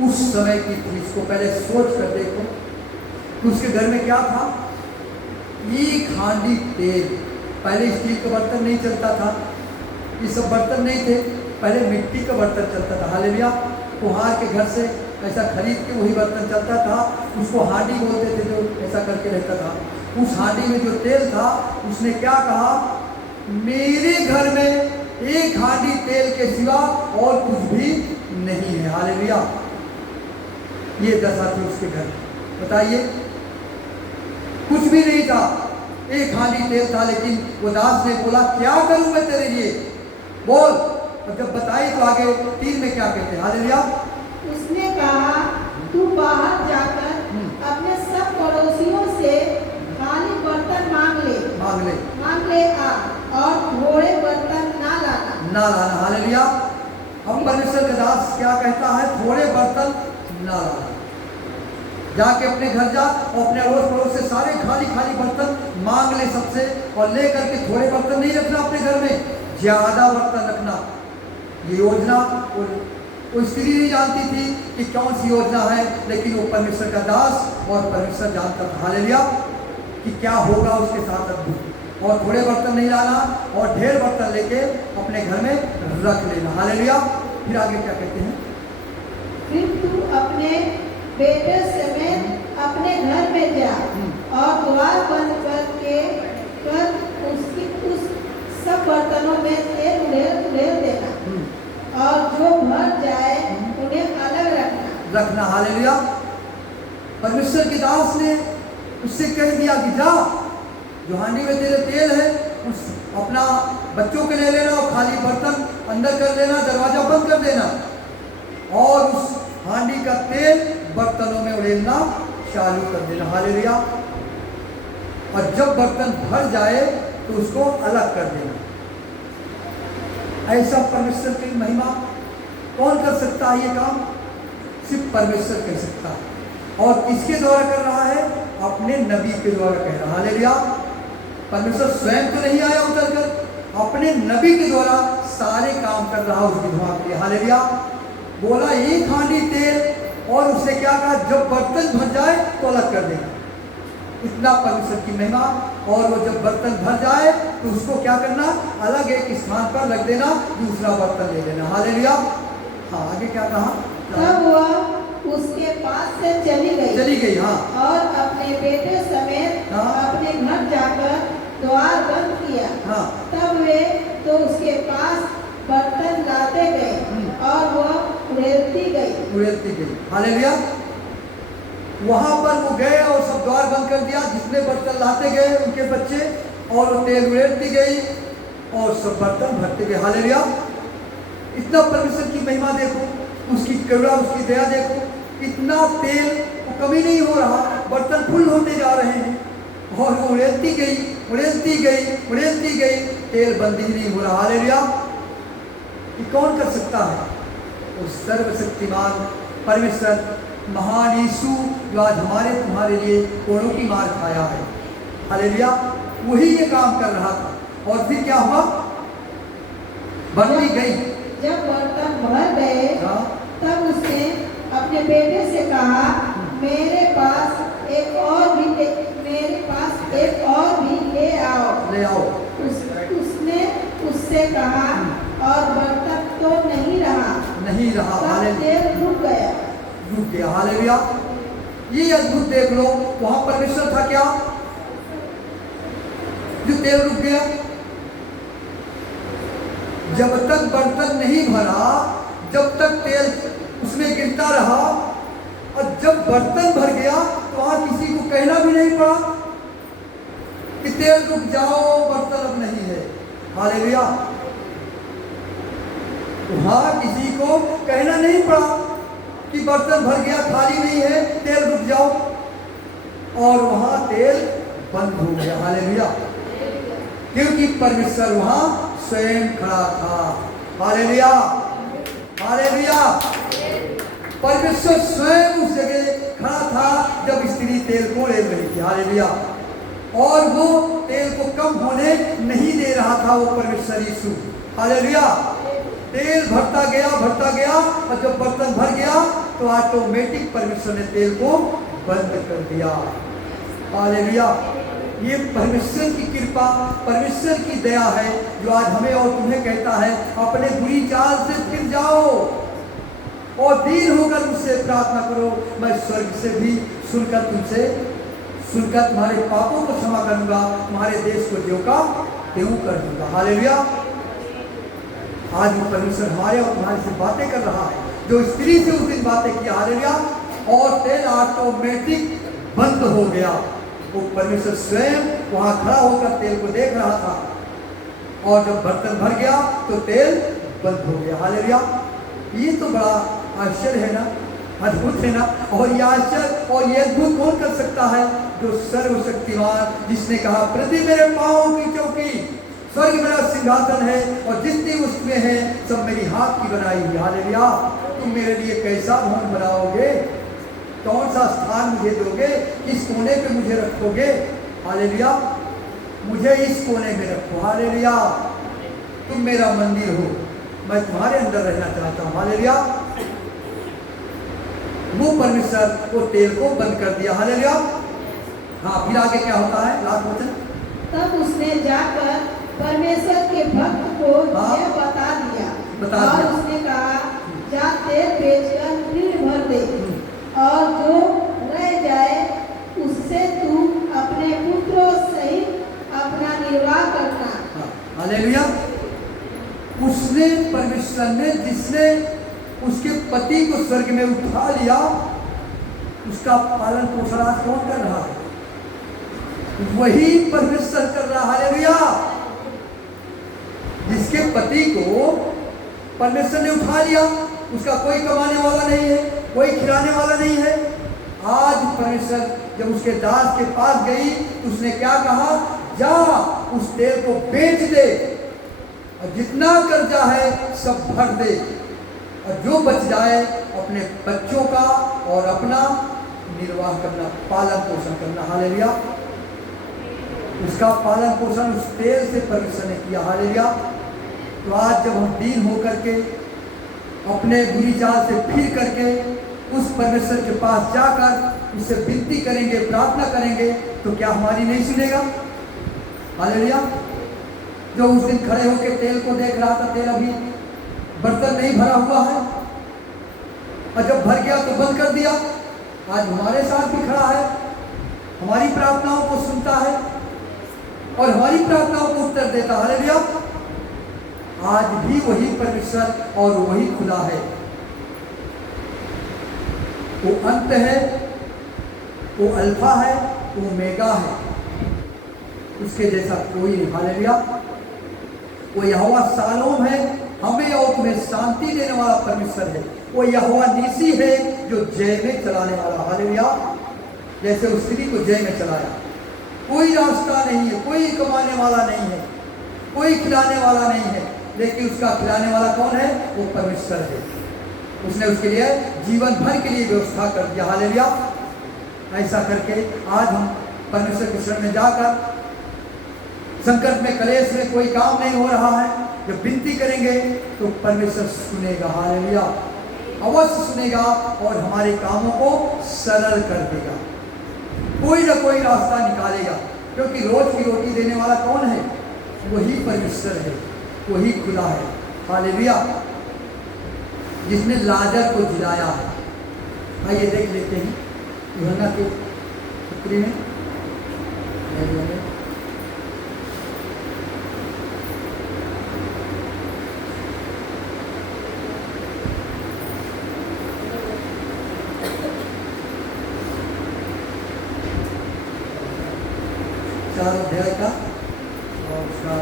उस समय की थी। इसको पहले सोच कर देखो कि उसके घर में क्या था। एक हांडी तेल। पहले स्टील का बर्तन नहीं चलता था, ये सब बर्तन नहीं थे, पहले मिट्टी का बर्तन चलता था। हालेलुया। कुम्हार के घर से ऐसा खरीद के वही बर्तन चलता था, उसको हांडी बोलते थे, जो ऐसा करके रहता था। उस हांडी में जो तेल था, उसने क्या कहा, मेरे घर में एक हांडी तेल के सिवा और कुछ भी नहीं है। हालेलुया। ये दशा थी उसके घर। बताइए, कुछ भी नहीं था, एक हांडी तेल था, लेकिन वो दास ने बोला, क्या करूं मैं तेरे लिए, बोल। और जब बताई तो आगे 3 में क्या कहते हैं। हालेलुया। उसने कहा, तू बाहर जाकर अपने सब पड़ोसियों से खाली बर्तन मांग ले आ, और थोड़े बर्तन ना लाना। हालेलुया। हम परमेश्वर का दास क्या कहता है, थोड़े बर्तन ना लाना। जाके अपने घर जा और अपने अड़ोस पड़ोस से सारे खाली खाली बर्तन मांग ले सबसे, और ले करके थोड़े बर्तन नहीं रखना अपने घर में, ज्यादा बर्तन रखना। ये योजना वो स्त्री नहीं जानती थी कि कौन सी योजना है, लेकिन वो परमेश्वर का दास और परमेश्वर जानता था, हालेलुया, कि क्या होगा उसके साथ अद्भुत। और थोड़े बर्तन नहीं लाना और ढेर बर्तन लेके अपने घर में रख लेना, हालेलुया। फिर आगे क्या कहते हैं? फिर तू अपने बेटे समेत अपने घर में जा और द्वार बंद करके उस सब बर्तनों में तेल उड़ेल देना, और जो भर जाए उन्हें अलग रखना। हालेलुया। परमेश्वर के दास ने उससे कह दिया कि जा, जो हांडी में तेरे तेल है उस अपना बच्चों के ले लेना, और खाली बर्तन अंदर कर लेना, दरवाजा बंद कर देना, और उस हांडी का तेल बर्तनों में उड़ेलना चालू कर देना, हालेलुया। और जब बर्तन भर जाए तो उसको अलग कर देना। ऐसा परमेश्वर की महिमा कौन कर सकता है? ये काम सिर्फ परमेश्वर कर सकता है। और किसके द्वारा कर रहा है? अपने नबी के द्वारा कह रहा है, हालेलुया। परमेश्वर स्वयं तो नहीं आया उतर कर, अपने नबी के द्वारा सारे काम कर रहा उस विधवा के लिए, हालेलुया। बोला एक हांडी तेल, और उसने क्या कहा? जब बर्तन भर जाए तो अलग कर देना। इतना परमेश्वर की महिमा। और वो जब बर्तन भर जाए तो उसको क्या करना? अलग एक स्थान पर रख देना, दूसरा बर्तन ले लेना, हालेलुया। हाँ, आगे क्या कहा? तब वह उसके पास से चली गई, हाँ, और अपने बेटे समेत हाँ, अपने घर जाकर द्वार बंद किया। हाँ, तब वे तो उसके पास बर्तन लाते गए, और वह उड़ेलती गई, हालेलुया। वहां पर वो गए और सब द्वार बंद कर दिया, जितने बर्तन लाते गए उनके बच्चे, और वो तेल उड़ेलती गई और सब बर्तन भरते गए, हालेलुया। इतना परमेश्वर की महिमा देखो, उसकी करुणा, उसकी दया देखो। इतना तेल को कमी नहीं हो रहा, बर्तन फुल होते जा रहे हैं, और वो उड़ेलती गई, तेल बंद ही नहीं हो रहा, हालेलुया। ये कौन कर सकता है? वो सर्वशक्तिमान परमेश्वर, महान यीशु, जो आज हमारे तुम्हारे लिए कोड़ों की मार खाया है, हालेलुया। वही ये काम कर रहा था। और फिर क्या हुआ? बंदी गई। जब बर्तन भर गए, हाँ, तब उसने अपने बेटे से कहा, मेरे पास एक और भी ले आओ। उसने उससे कहा, और बर्तन तो नहीं रहा, हालेलुया। तेल रुक गया, हालेलुया। ये अद्भुत देख लो, वहां परमेश्वर था क्या? जो तेल रुक गया। जब तक बर्तन नहीं भरा, जब तक तेल उसमें गिरता रहा, और जब बर्तन भर गया तो वहां किसी को कहना भी नहीं पड़ा कि तेल रुक जाओ, बर्तन अब नहीं है, हालेलुया। वहां किसी को कहना नहीं पड़ा कि बर्तन भर गया, खाली नहीं है, तेल रुक जाओ, और वहां तेल बंद हो गया, हालेलुया। क्योंकि परमेश्वर वहां स्वयं खड़ा था, हालेलुया, हालेलुया। परमेश्वर स्वयं उस जगह खड़ा था जब स्त्री तेल को ले रही थी, हालेलुया। और वो तेल को कम होने नहीं दे रहा था, वो परमेश्वर यीशु, हालेलुया। तेल भरता गया, और जब बर्तन भर गया तो ऑटोमेटिक परमेश्वर ने तेल को बंद कर दिया, हालेलुया। ये परमेश्वर की कृपा, परमेश्वर की दया है, जो आज हमें और तुम्हें कहता है, अपने बुरी चाल से फिर जाओ और दीन होकर मुझसे प्रार्थना करो, मैं स्वर्ग से भी सुनकर तुम्हारे पापों को क्षमा करूंगा, तुम्हारे देश को ज्यों का त्यों कर दूंगा, हालेलुया। आज वो परमेश्वर हमारे और तुम्हारे से बातें कर रहा है, जो स्त्री से उस दिन बातें किया, हालेलुया। और तेल ऑटोमेटिक बंद हो गया। वो परमेश्वर स्वयं वहां खड़ा होकर तेल को देख रहा था, और जब बर्तन भर गया तो तेल बंद हो गया, हालेलुया। ये तो बड़ा आश्चर्य है ना, अद्भुत है ना। और ये आश्चर्य और ये अद्भुत कौन कर सकता है? जो सर्वशक्तिमान, जिसने कहा, पृथ्वी मेरे पांवों की चौकी, स्वर्ग मेरा सिंहासन है, और जितनी उसमें है सब मेरी हाथ की बनाई हुई, हालेलुया। तुम मेरे लिए कैसा भवन बनाओगे? कौन सा स्थान मुझे दोगे, किस कोने पे मुझे रखोगे? हालेलुया, मुझे इस कोने में रखो। हालेलुया, तुम मेरा मंदिर हो, मैं तुम्हारे अंदर रहना चाहता हूँ। हालेलुया, वो परमेश्वर वो तेल को बंद कर दिया। हालेलुया। हाँ, फिर आगे क्या होता है? लास्ट वचन। तब उसने जाकर परमेश्वर के भक्त को हाँ। यह बता दिया बता और दिया। उसने कहा, जा तेल बेचकर ऋण भर दे और जो रह जाए उससे तू अपने पुत्रों सहित अपना निर्वाह करना। हाँ, हालेलुया। उसने परमेश्वर ने जिसने उसके पति को स्वर्ग में उठा लिया, उसका पालन पोषण आज कौन कर रहा है? वही परमेश्वर कर रहा है। हालेलुया। जिसके पति को परमेश्वर ने उठा लिया, उसका कोई कमाने वाला नहीं है, कोई खिलाने वाला नहीं है। आज परमेश्वर जब उसके दास के पास गई तो उसने क्या कहा? जा उस तेल को बेच दे और जितना कर्जा है सब भर दे, और जो बच जाए अपने बच्चों का और अपना निर्वाह करना, पालन पोषण करना। हालेलुया। उसका पालन पोषण उस तेल से परमेश्वर ने किया। हालेलुया। तो आज जब हम दीन होकर के अपने बुरी चाल से फिर करके उस परमेश्वर के पास जाकर उससे विनती करेंगे, प्रार्थना करेंगे, तो क्या हमारी नहीं सुनेगा? हालेलुया। जो उस दिन खड़े होकर तेल को देख रहा था, तेल अभी बर्तन नहीं भरा हुआ है, और जब भर गया तो बंद कर दिया। आज हमारे साथ भी खड़ा है, हमारी प्रार्थनाओं को सुनता है और हमारी प्रार्थनाओं को उत्तर देता। हालेलुया। आज भी वही परमेश्वर और वही खुदा है। वो अंत है, वो अल्फा है, वो ओमेगा है, उसके जैसा कोई नहीं। हालेलुया। वो यहोवा शालोम है, हमें और तुम्हें शांति देने वाला परमेश्वर है। वो यहोवा नीसी है जो जय में चलाने वाला। हालेलुया। जैसे उस स्त्री को जय में चलाया, कोई रास्ता नहीं है, कोई कमाने वाला नहीं है, कोई खिलाने वाला नहीं है, लेकिन उसका खिलाने वाला कौन है? वो परमेश्वर है। उसने उसके लिए जीवन भर के लिए व्यवस्था कर दिया। हालेलुया। ऐसा करके आज हम परमेश्वर के शरण में जाकर संकट में, कलेश में कोई काम नहीं हो रहा है, जब विनती करेंगे तो परमेश्वर सुनेगा। हालेलुया। अवश्य सुनेगा और हमारे कामों को सरल कर देगा, कोई ना कोई रास्ता निकालेगा, क्योंकि रोज की रोटी देने वाला कौन है? वही परमेश्वर है, वही खुदा है। हालेलुया। जिसने लाजर को जिलाया है। आइए देख लेते हैं यूहन्ना के पत्री में। चार अध्याय का और उसका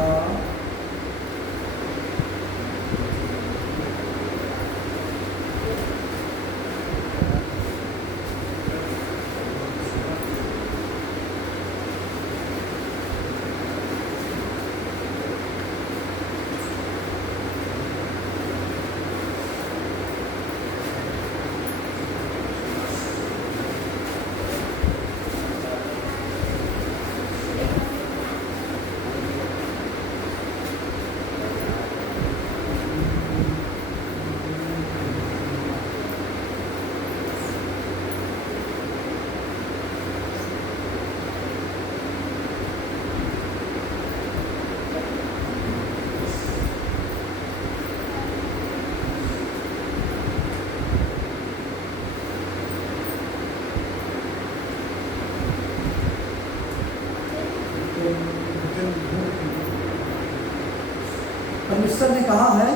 'परमेश्वर ने कहा है,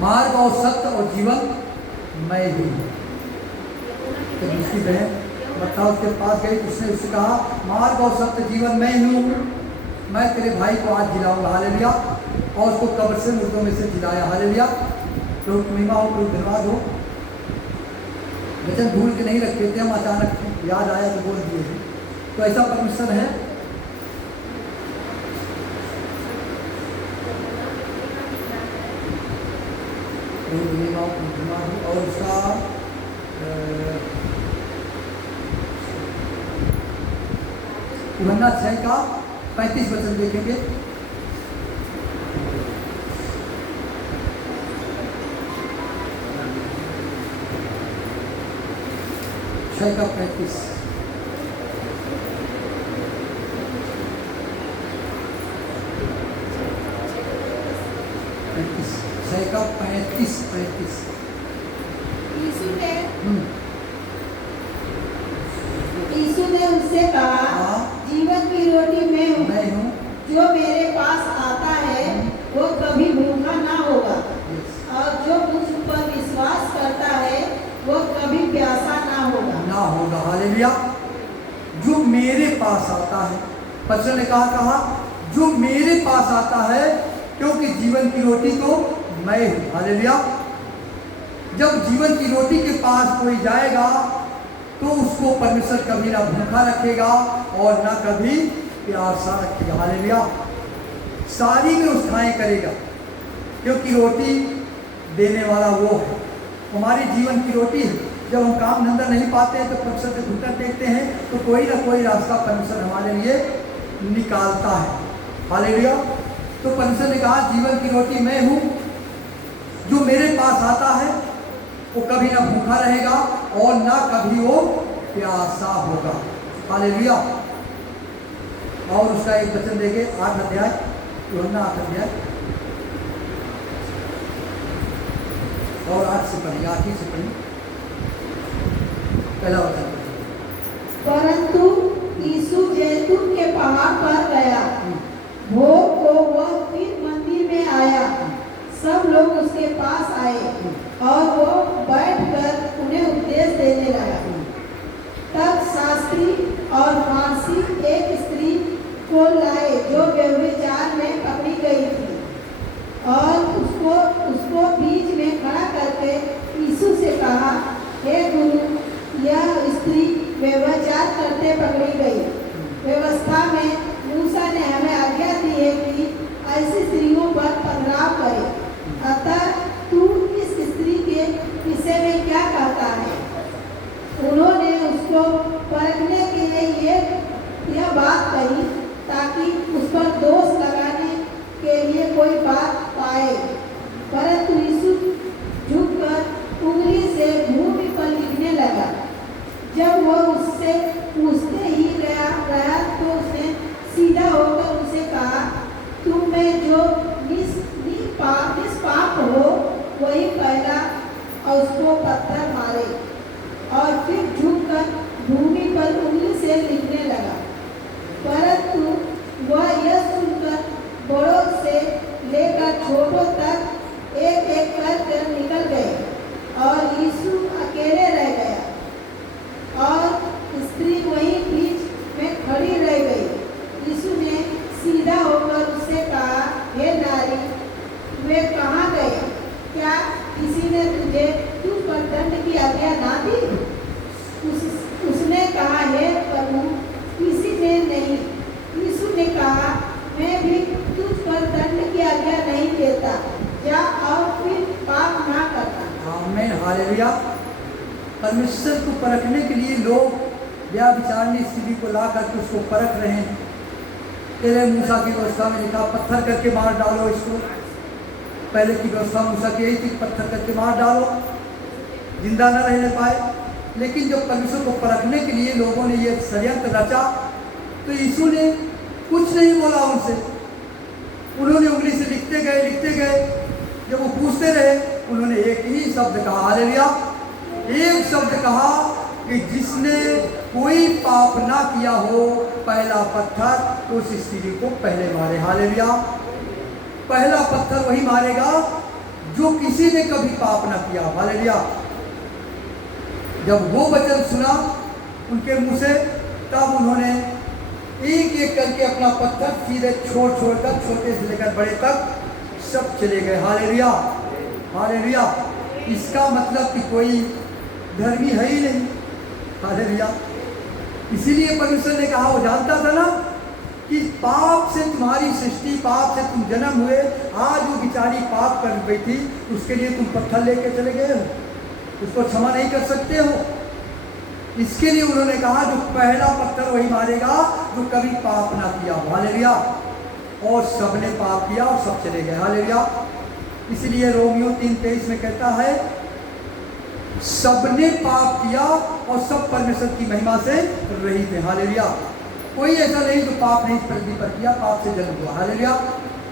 मार्ग और सत्य और जीवन मैं ही हूँ। तो उसकी बहन मत्ता उसके पास गई, उसने उससे कहा, मार्ग और सत्य जीवन मैं ही हूँ, मैं तेरे भाई को आज जिलाऊंगा। हालेलुया। और उसको कब्र से, मुर्दों में से जिलाया। हालेलुया। प्रभु की महिमा हो, प्रभु धन्यवाद हो। वचन भूल के नहीं रखे थे हम, अचानक याद आया तो बोल दिए थे। तो ऐसा परमेश्वर है। और उसका यूहन्ना 6 का 35 वचन देखेंगे। छः का 35। छः का 35। यीशु ने उससे कहा, हाँ। जीवन की रोटी मैं हूँ। मैं हूँ। जो मेरे पास आता है वो कभी भूखा ना होगा, और जो मुझ पर विश्वास करता है वो कभी प्यासा ना होगा। हालेलुया। जो मेरे पास आता है, पत्थर ने कहा जो मेरे पास आता है, क्योंकि जीवन की रोटी तो मैं हूँ। हालेलुया। जब जीवन की रोटी के पास कोई जाएगा तो उसको परमेश्वर कभी ना भूखा रखेगा और ना कभी प्यासा रखेगा। हालेलुया। सारी व्यवस्थाएं करेगा, क्योंकि रोटी देने वाला वो है, हमारी जीवन की रोटी है। जब हम काम धंधा नहीं पाते हैं तो परमेश्वर से घुटन टेकते हैं, तो कोई ना कोई रास्ता परमेश्वर हमारे लिए निकालता है। हालेलुया। तो परमेश्वर ने कहा जीवन की रोटी मैं हूँ, जो मेरे पास आता है वो कभी ना भूखा रहेगा और ना कभी वो प्यासा होगा। हालेलुया। और उसका एक वचन देंगे 8 अध्याय, यूहन्ना 8 अध्याय और 8 से पढ़िए, 8 ही से पढ़िए। पहला वचन। परंतु यीशु जैतून के पहाड़ पर गया। भोर को वह फिर मंदिर में आया। सब लोग उसके पास आए और वो बैठकर उन्हें उपदेश देने लगा। तब शास्त्री और फारसी एक स्त्री को लाए जो व्यभिचार में पकड़ी गई थी, और उसको बीच में खड़ा करके यीशु से कहा, हे गुरु, यह स्त्री व्यभिचार करते पकड़ी गई। व्यवस्था में मूसा ने हमें आज्ञा दी है कि ऐसी स्त्रियों पर पथराव करे। अतः तू इस स्त्री के विषय में क्या कहता है? उन्होंने उसको परखने के लिए यह बात कही ताकि उस पर दोष लगाने के लिए कोई बात पाए। परंतु यीशु झुककर उंगली से भूमि पर लिखने लगा। जब वह उससे पूछते ही रहा तो उसने सीधा होकर उसे कहा, तुम में जो निष्पाप हो वही पहला और उसको पत्थर मारे। और फिर झुककर भूमि पर उंगली से लिखने लगा। परंतु वह यह सुनकर बड़ों से लेकर छोटों तक एक एक कर निकल गए, और यीशु अकेले रह गया, और स्त्री वहीं बीच में खड़ी रह गई। यीशु ने सीधा होकर उससे कहा, हे नारी, वे कहाँ गए? क्या किसी ने तुझे तुझ पर दंड की आज्ञा ना दी? उसने कहा, हे प्रभु, किसी ने नहीं। यीशु ने कहा, मैं भी तुझ पर दंड की आज्ञा नहीं देता, जा और फिर पाप ना करना। आमीन। हालेलुया। परमेश्वर को परखने के लिए लोग व्यभिचारिणी स्त्री को ला करके उसको परख रहे हैं। तेरे मूसा की व्यवस्था में लिखा पत्थर करके मार डालो इसको। पहले की व्यवस्था मूसा की यही थी, पत्थर करके मार डालो, जिंदा न रहने पाए। लेकिन जब परमेश्वर को परखने के लिए लोगों ने ये षड्यंत्र रचा, तो यीशु ने कुछ नहीं बोला उनसे। उन्होंने उंगली से लिखते गए। जब वो पूछते रहे, उन्होंने एक ही शब्द कहा, हालेलुया। एक शब्द कहा कि जिसने कोई पाप ना किया हो पहला पत्थर तो उस स्त्री को पहले मारे। हालेलुया। पहला पत्थर वही मारेगा जो किसी ने कभी पाप ना किया। हालेलुया। जब वो वचन सुना उनके मुंह से, तब उन्होंने एक एक करके अपना पत्थर सीधे छोड़कर छोटे से लेकर बड़े तक सब चले गए। हालेलुया। हालेलुया। इसका मतलब कि कोई धर्मी है ही नहीं। हालेलुया। इसीलिए परमेश्वर ने कहा, वो जानता था ना कि पाप से तुम्हारी सृष्टि, पाप से तुम जन्म हुए। आज वो बेचारी पाप कर गई थी, उसके लिए तुम पत्थर लेके चले गए हो, उसको क्षमा नहीं कर सकते हो। इसके लिए उन्होंने कहा जो पहला पत्थर वही मारेगा जो कभी पाप ना किया। हालेलुया। और सबने पाप किया और सब चले गए। हालेलुया। इसलिए रोमियो 3:23 में कहता है सबने पाप किया और सब परमेश्वर की महिमा से रहित है। हालेलुया। कोई ऐसा नहीं जो पाप नहीं पृथ्वी पर किया, पाप से जन्म हुआ। हालेलुया।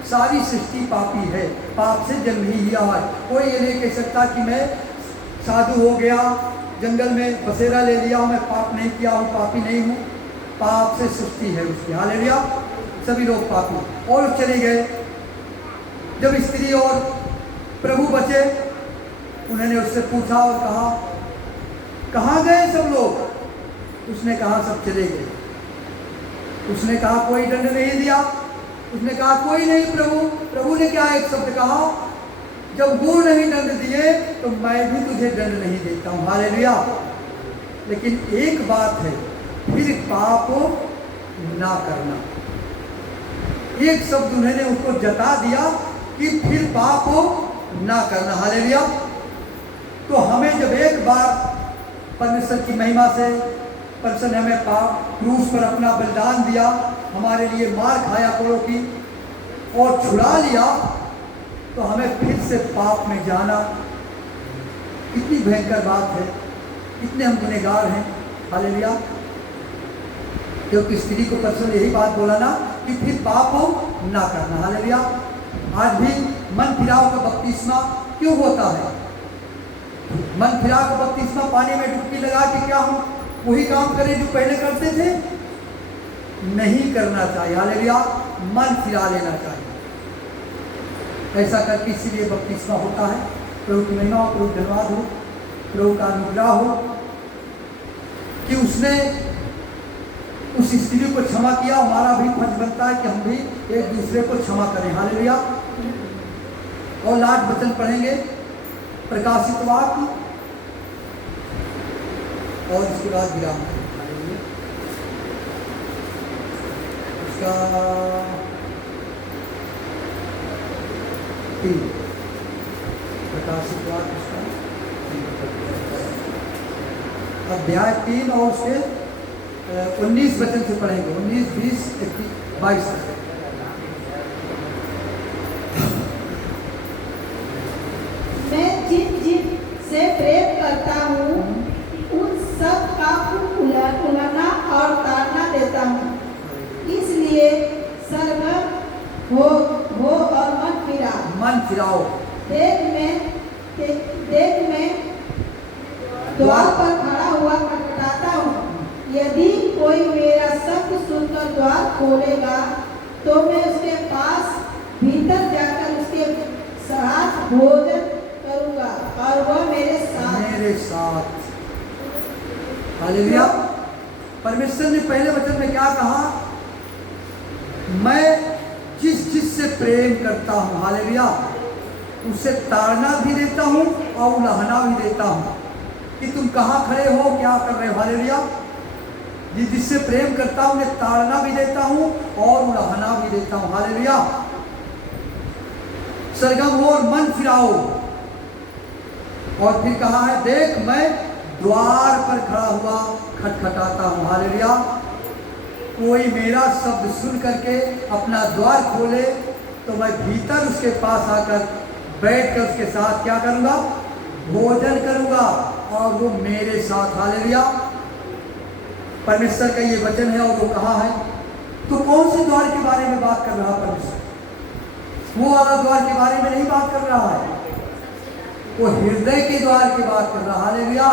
सारी सृष्टि पापी है, पाप से जन्म ही लिया है। कोई ये नहीं कह सकता कि मैं साधु हो गया, जंगल में बसेरा ले लिया हूँ, मैं पाप नहीं किया हूँ, पापी नहीं हूँ। पाप से सृष्टि है उसकी। हालेलुया। सभी लोग पापी और चले गए। जब स्त्री और प्रभु बचे, उन्होंने उससे पूछा और कहा कहाँ गए सब लोग? उसने कहा सब चले गए। उसने कहा कोई दंड नहीं दिया? उसने कहा कोई नहीं प्रभु। प्रभु ने क्या एक शब्द कहा, जब वो नहीं दंड दिए तो मैं भी तुझे दंड नहीं देता हूँ। हालेलुया। लेकिन एक बात है, फिर पाप ना करना। एक शब्द उन्होंने उसको जता दिया कि फिर पाप ना करना। हालेलुया। तो हमें जब एक बार परमेश्वर की महिमा से परमेश्वर ने हमें पाप क्रूस पर अपना बलिदान दिया, हमारे लिए मार खाया कोड़ों की और छुड़ा लिया, तो हमें फिर से पाप में जाना कितनी भयंकर बात है। कितने हम गुनहगार हैं। हालेलुया। क्योंकि स्त्री को परमेश्वर यही बात बोला ना कि फिर पाप ना करना। हालेलुया। आज भी मन फिराव का बपतिस्मा क्यों होता है? मन फिराव का बपतिस्मा पानी में डुबकी लगा के क्या हम वही काम करें जो पहले करते थे? नहीं करना चाहिए। हालेलुया। मन फिरा लेना चाहिए। ऐसा करके इसीलिए बपतिस्मा होता है। प्रभु की महिमा हो, प्रभु धन्यवाद हो, प्रभु का अनुग्रह हो कि उसने उस स्त्री को क्षमा किया। हमारा भी फर्ज बनता है कि हम भी एक दूसरे को क्षमा करें। हालेलुया। और लास्ट वचन पढ़ेंगे, प्रकाशित वाक्य, और इसके बाद विराम करेंगे। उसका 3 प्रकाशित वाक्य उसका अध्याय 3 और उसके 19 वचन से पढ़ेंगे। 19, 20, 21, 22 तक। मैं जिन जिन से प्रेम करता हूँ उन सब का उलाना और ताड़ना देता हूँ। इसलिए सरगर्म हो और मन फिराओ। देख मैं द्वार पर खड़ा हुआ खटखटाता हूँ। यदि कोई मेरा शब्द सुनकर द्वार खोलेगा तो मैं उसके पास भीतर जाकर उसके साथ भोजन करूंगा और वह मेरे साथ। हालेलुया। परमेश्वर ने पहले वचन में क्या कहा? मैं जिस से प्रेम करता हूँ, हालेलुया, उसे ताड़ना भी देता हूँ और उलाहना भी देता हूँ कि तुम कहाँ खड़े हो, क्या कर रहे हो। हालेलुया। जिससे प्रेम करता हूँ उन्हें ताड़ना भी देता हूँ और उलाहना भी देता हूँ। हालेलुया। सरगम हो और मन फिराओ। और फिर कहा है, देख मैं द्वार पर खड़ा हुआ खटखटाता हूँ। हालेलुया। कोई मेरा शब्द सुन करके अपना द्वार खोले तो मैं भीतर उसके पास आकर बैठकर उसके साथ क्या करूँगा? भोजन करूँगा और वो मेरे साथ। हालेलुया। परमेश्वर का ये वचन है और वो कहा है। तो कौन से द्वार के बारे में बात कर रहा है परमेश्वर? वो वाला द्वार के बारे में नहीं बात कर रहा है, वो हृदय के द्वार की बात कर रहा है। हालेलुया।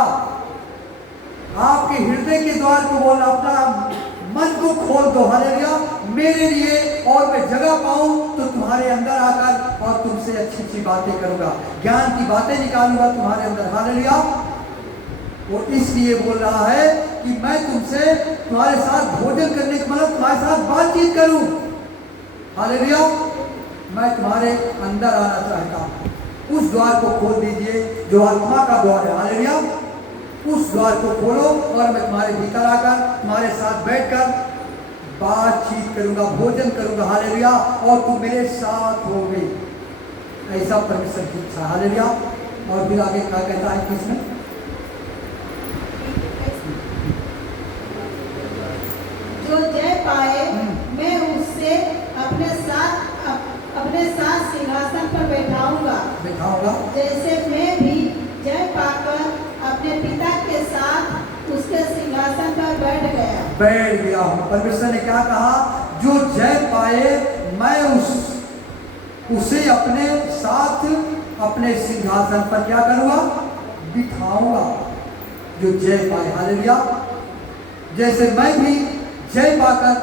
आपके हृदय के द्वार को बोल, अपना मन को खोल दो। हालेलुया। मेरे लिए और मैं जगह पाऊं तो तुम्हारे अंदर आकर और तुमसे अच्छी अच्छी बातें करूंगा, ज्ञान की बातें निकालूंगा तुम्हारे अंदर। हालेलुया। वो इसलिए बोल रहा है कि मैं तुमसे तुम्हारे साथ भोजन करने का मतलब तुम्हारे साथ बातचीत करूं। हालेलुया। मैं तुम्हारे अंदर आना चाहता हूं। उस द्वार को खोल दीजिए जो आत्मा का द्वार है। हालेलुया। उस द्वार को खोलो और मैं तुम्हारे भीतर आकर तुम्हारे साथ बैठकर बातचीत करूंगा, भोजन करूंगा। हालेलुया। और तुम मेरे साथ होगे। ऐसा परमेश्वर की इच्छा। हालेलुया। और फिर आगे क्या कहता है किसमें? बिठाऊंगा जैसे मैं भी जय पाकर अपने पिता के साथ उसके सिंहासन पर बैठ गया हूँ। परमेश्वर ने क्या कहा? जो जय पाए मैं उसे अपने साथ अपने सिंहासन पर क्या करूंगा? बिठाऊंगा। जो जय पाए, हालेलुया। जैसे मैं भी जय पाकर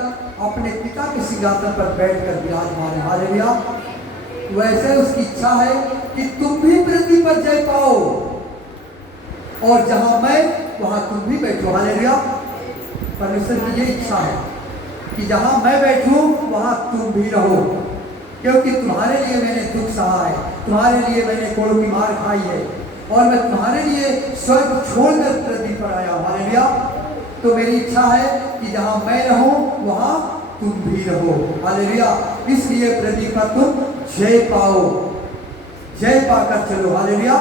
अपने पिता के सिंहासन पर बैठकर विराजमान है, हालेलुया, वैसे उसकी इच्छा है कि तुम भी पृथ्वी पर जय पाओ और जहां मैं वहां तुम भी बैठो, हालेलुया। परमेश्वर की ये इच्छा है कि जहां मैं बैठूं वहां तुम भी रहो, क्योंकि तुम्हारे लिए मैंने दुख सहा है, तुम्हारे लिए मैंने कोड़ों की मार खाई है और मैं तुम्हारे लिए स्वर्ग छोड़कर पृथ्वी पर आया हूं, हालेलुया। तो मेरी इच्छा है कि जहां मैं रहूं वहां तुम भी रहो, हालेलुया। इसलिए पृथ्वी पर तुम जय पाओ, जय पाकर चलो, हालेलुया।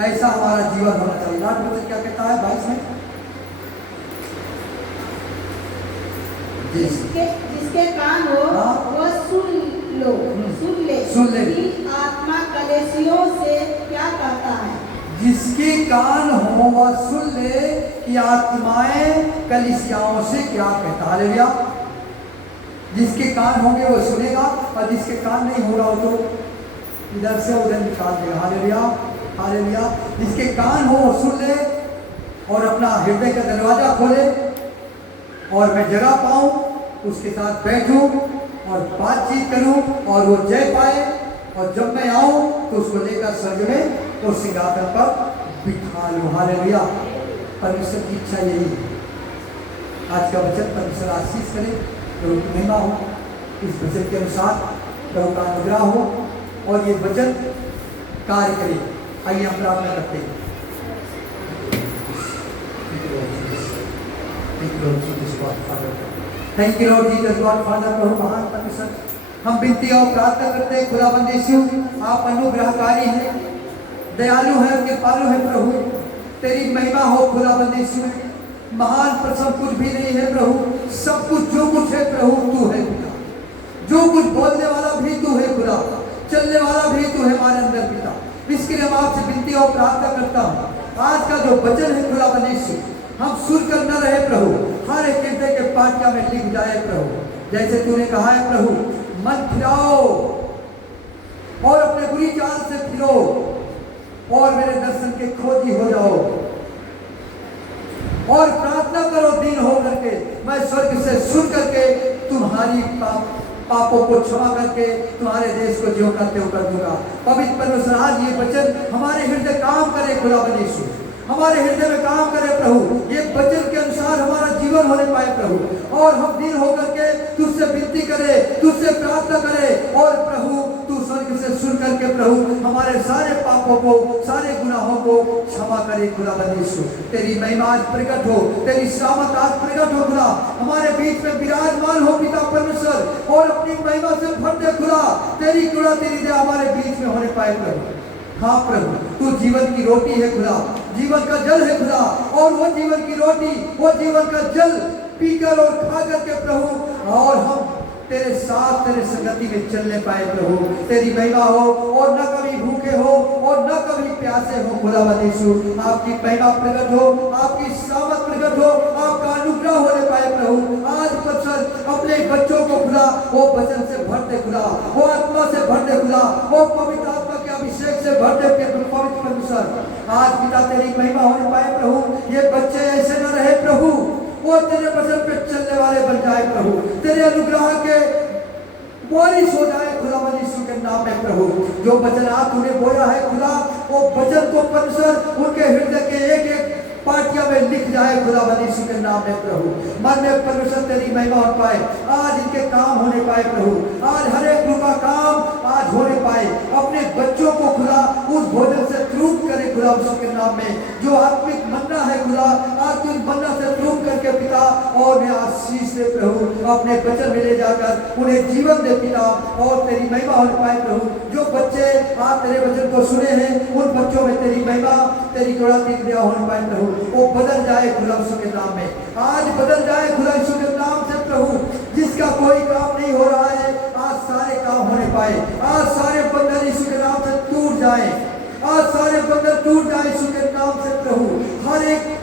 ऐसा हमारा जीवन होना चाहिए। लाट क्या कहता है 22 में? जिसके कान हो वह सुन ले कि आत्मा कलेसियों से क्या कहता है। जिसके कान हो वह सुन ले कि आत्माएं कलीसियाओं से क्या कहता है, हालेलुया। जिसके कान होंगे वो सुनेगा और जिसके कान नहीं होगा वो तो इधर से उधर निकाल देगा, हालेलुया, हालेलुया। जिसके कान हो वो सुन ले और अपना हृदय का दरवाजा खोले और मैं जगह पाऊं, उसके साथ बैठूं और बातचीत करूं और वो जय पाए और जब मैं आऊं तो उसको लेकर स्वर्ग में और सिंहासन पर बिठा लूं, हालेलुया। परमेश्वर की इच्छा यही है। आज का वचन परमेश्वर आशीष करे, प्रभु की महिमा हो, इस वचन के अनुसार प्रभु का अनुग्रह हो और ये वचन कार्य करे। आइए हम प्रार्थना करते हैं। Thank you Lord Jesus God Father, प्रभु महान परमेश्वर, हम विनती और प्रार्थना करते हैं खुदाबंद यीशु, आप अनुग्रहकारी हैं, दयालु हैं, कृपालु हैं प्रभु। तेरी महिमा हो खुदाबंद यीशु। महान प्रसन्न कुछ भी नहीं है प्रभु, सब कुछ जो कुछ है प्रभु तू है पिता। जो कुछ बोलने वाला भी तू है खुदा, चलने वाला भी तू है हमारे अंदर पिता। इसके लिए मैं आपसे विनती और प्रार्थना करता हूँ, आज का जो वचन है खुदाबंद यीशु, हम सुन कर न रहे प्रभु, हर एक हृदय के पाठ्या में लिख जाए प्रभु। जैसे तूने कहा है प्रभु, मन फिराओ और अपने बुरी चाल से फिरो और मेरे दर्शन के खोजी हो जाओ और प्रार्थना करो दिन हो करके, मैं स्वर्ग से सुन करके तुम्हारी पापों को क्षमा करके तुम्हारे देश को ज्यों करते हो कर दूंगा। पवित्र परमेश्वर, आज ये वचन हमारे हृदय काम करे खुदाबंद यीशु, हमारे हृदय में काम करे प्रभु। ये वचन के अनुसार हमारा जीवन होने पाए प्रभु और हम दिन होकर के तुझसे विनती करें, तुझसे प्रार्थना करें और प्रभु तू स्वर्ग से सुन करके प्रभु हमारे सारे पापों को, सारे गुनाहों को क्षमा करे खुदाबंद यीशु। तेरी महिमा आज प्रकट हो, तेरी सामत आज प्रकट हो खुदा, हमारे बीच में विराजमान हो पिता परमेश्वर और अपनी महिमा से भर दे खुदा। तेरी कृपा तेरी दया हमारे बीच में होने पाए प्रभु। हाँ प्रभु, तू जीवन की रोटी है खुदा, जीवन का जल है खुदा, और वो जीवन की रोटी, वो जीवन का जल पीकर और खा करके प्रभु और हम तेरे साथ तेरे संगति में चलने पाए प्रभु। तेरी महिमा हो और न कभी भूखे हो और न कभी प्यासे हो खुदावंद यीशु। आपकी महिमा प्रकट हो, आपकी सामत प्रकट हो, आपका अनुग्रह होने पाए प्रभु। आज परमेश्वर अपने बच्चों को खुदा वो वचन से भर दे खुदा, वो आत्मा से भर दे खुदा, वो पवित्र आत्मा के अभिषेक से भर दे पवित्र परमेश्वर। आज पिता तेरी महिमा होने पाए प्रभु। ये बच्चे ऐसे न रहे प्रभु, वो तेरे वचन पे चलने वाले बन जाए प्रभु, तेरे अनुग्रह के वारिस हो जाए खुदावंद यीशु के नाम में प्रभु। जो वचन आप तूने बोया है खुदा, वो वचन को परमेश्वर उनके हृदय के एक एक पाटिया में लिख जाए खुदावंद यीशु के नाम में प्रभु। मन में परमेश्वर तेरी महिमा हो पाए, आज इनके काम होने पाए प्रभु, आज हर एक का काम आज होने पाए। अपने बच्चों को खुदा उस भोजन से तृप्त करे खुदा यीशु के नाम में, जो आत्मिक मन्ना है खुदा, आत्मिक मन्ना से तृप्त करके पिता और उन्हें आशीष दे प्रभु, अपने वचन में ले जाकर उन्हें जीवन दे पिता और तेरी महिमा होने पाए प्रभु। जो बच्चे आज तेरे वचन को सुने हैं, उन बच्चों में तेरी महिमा, तेरी कृपा, तेरी दया होने पाए प्रभु। वो बदल जाए खुदा यीशु के नाम में, आज बदल जाए खुदा यीशु के नाम से प्रभु। जिसका कोई काम नहीं हो रहा है, आज सारे काम होने पाए, आज सारे बंधन यीशु के नाम से जाए, आज सारे बंधन टूट जाए यीशु के नाम से प्रभु। हर एक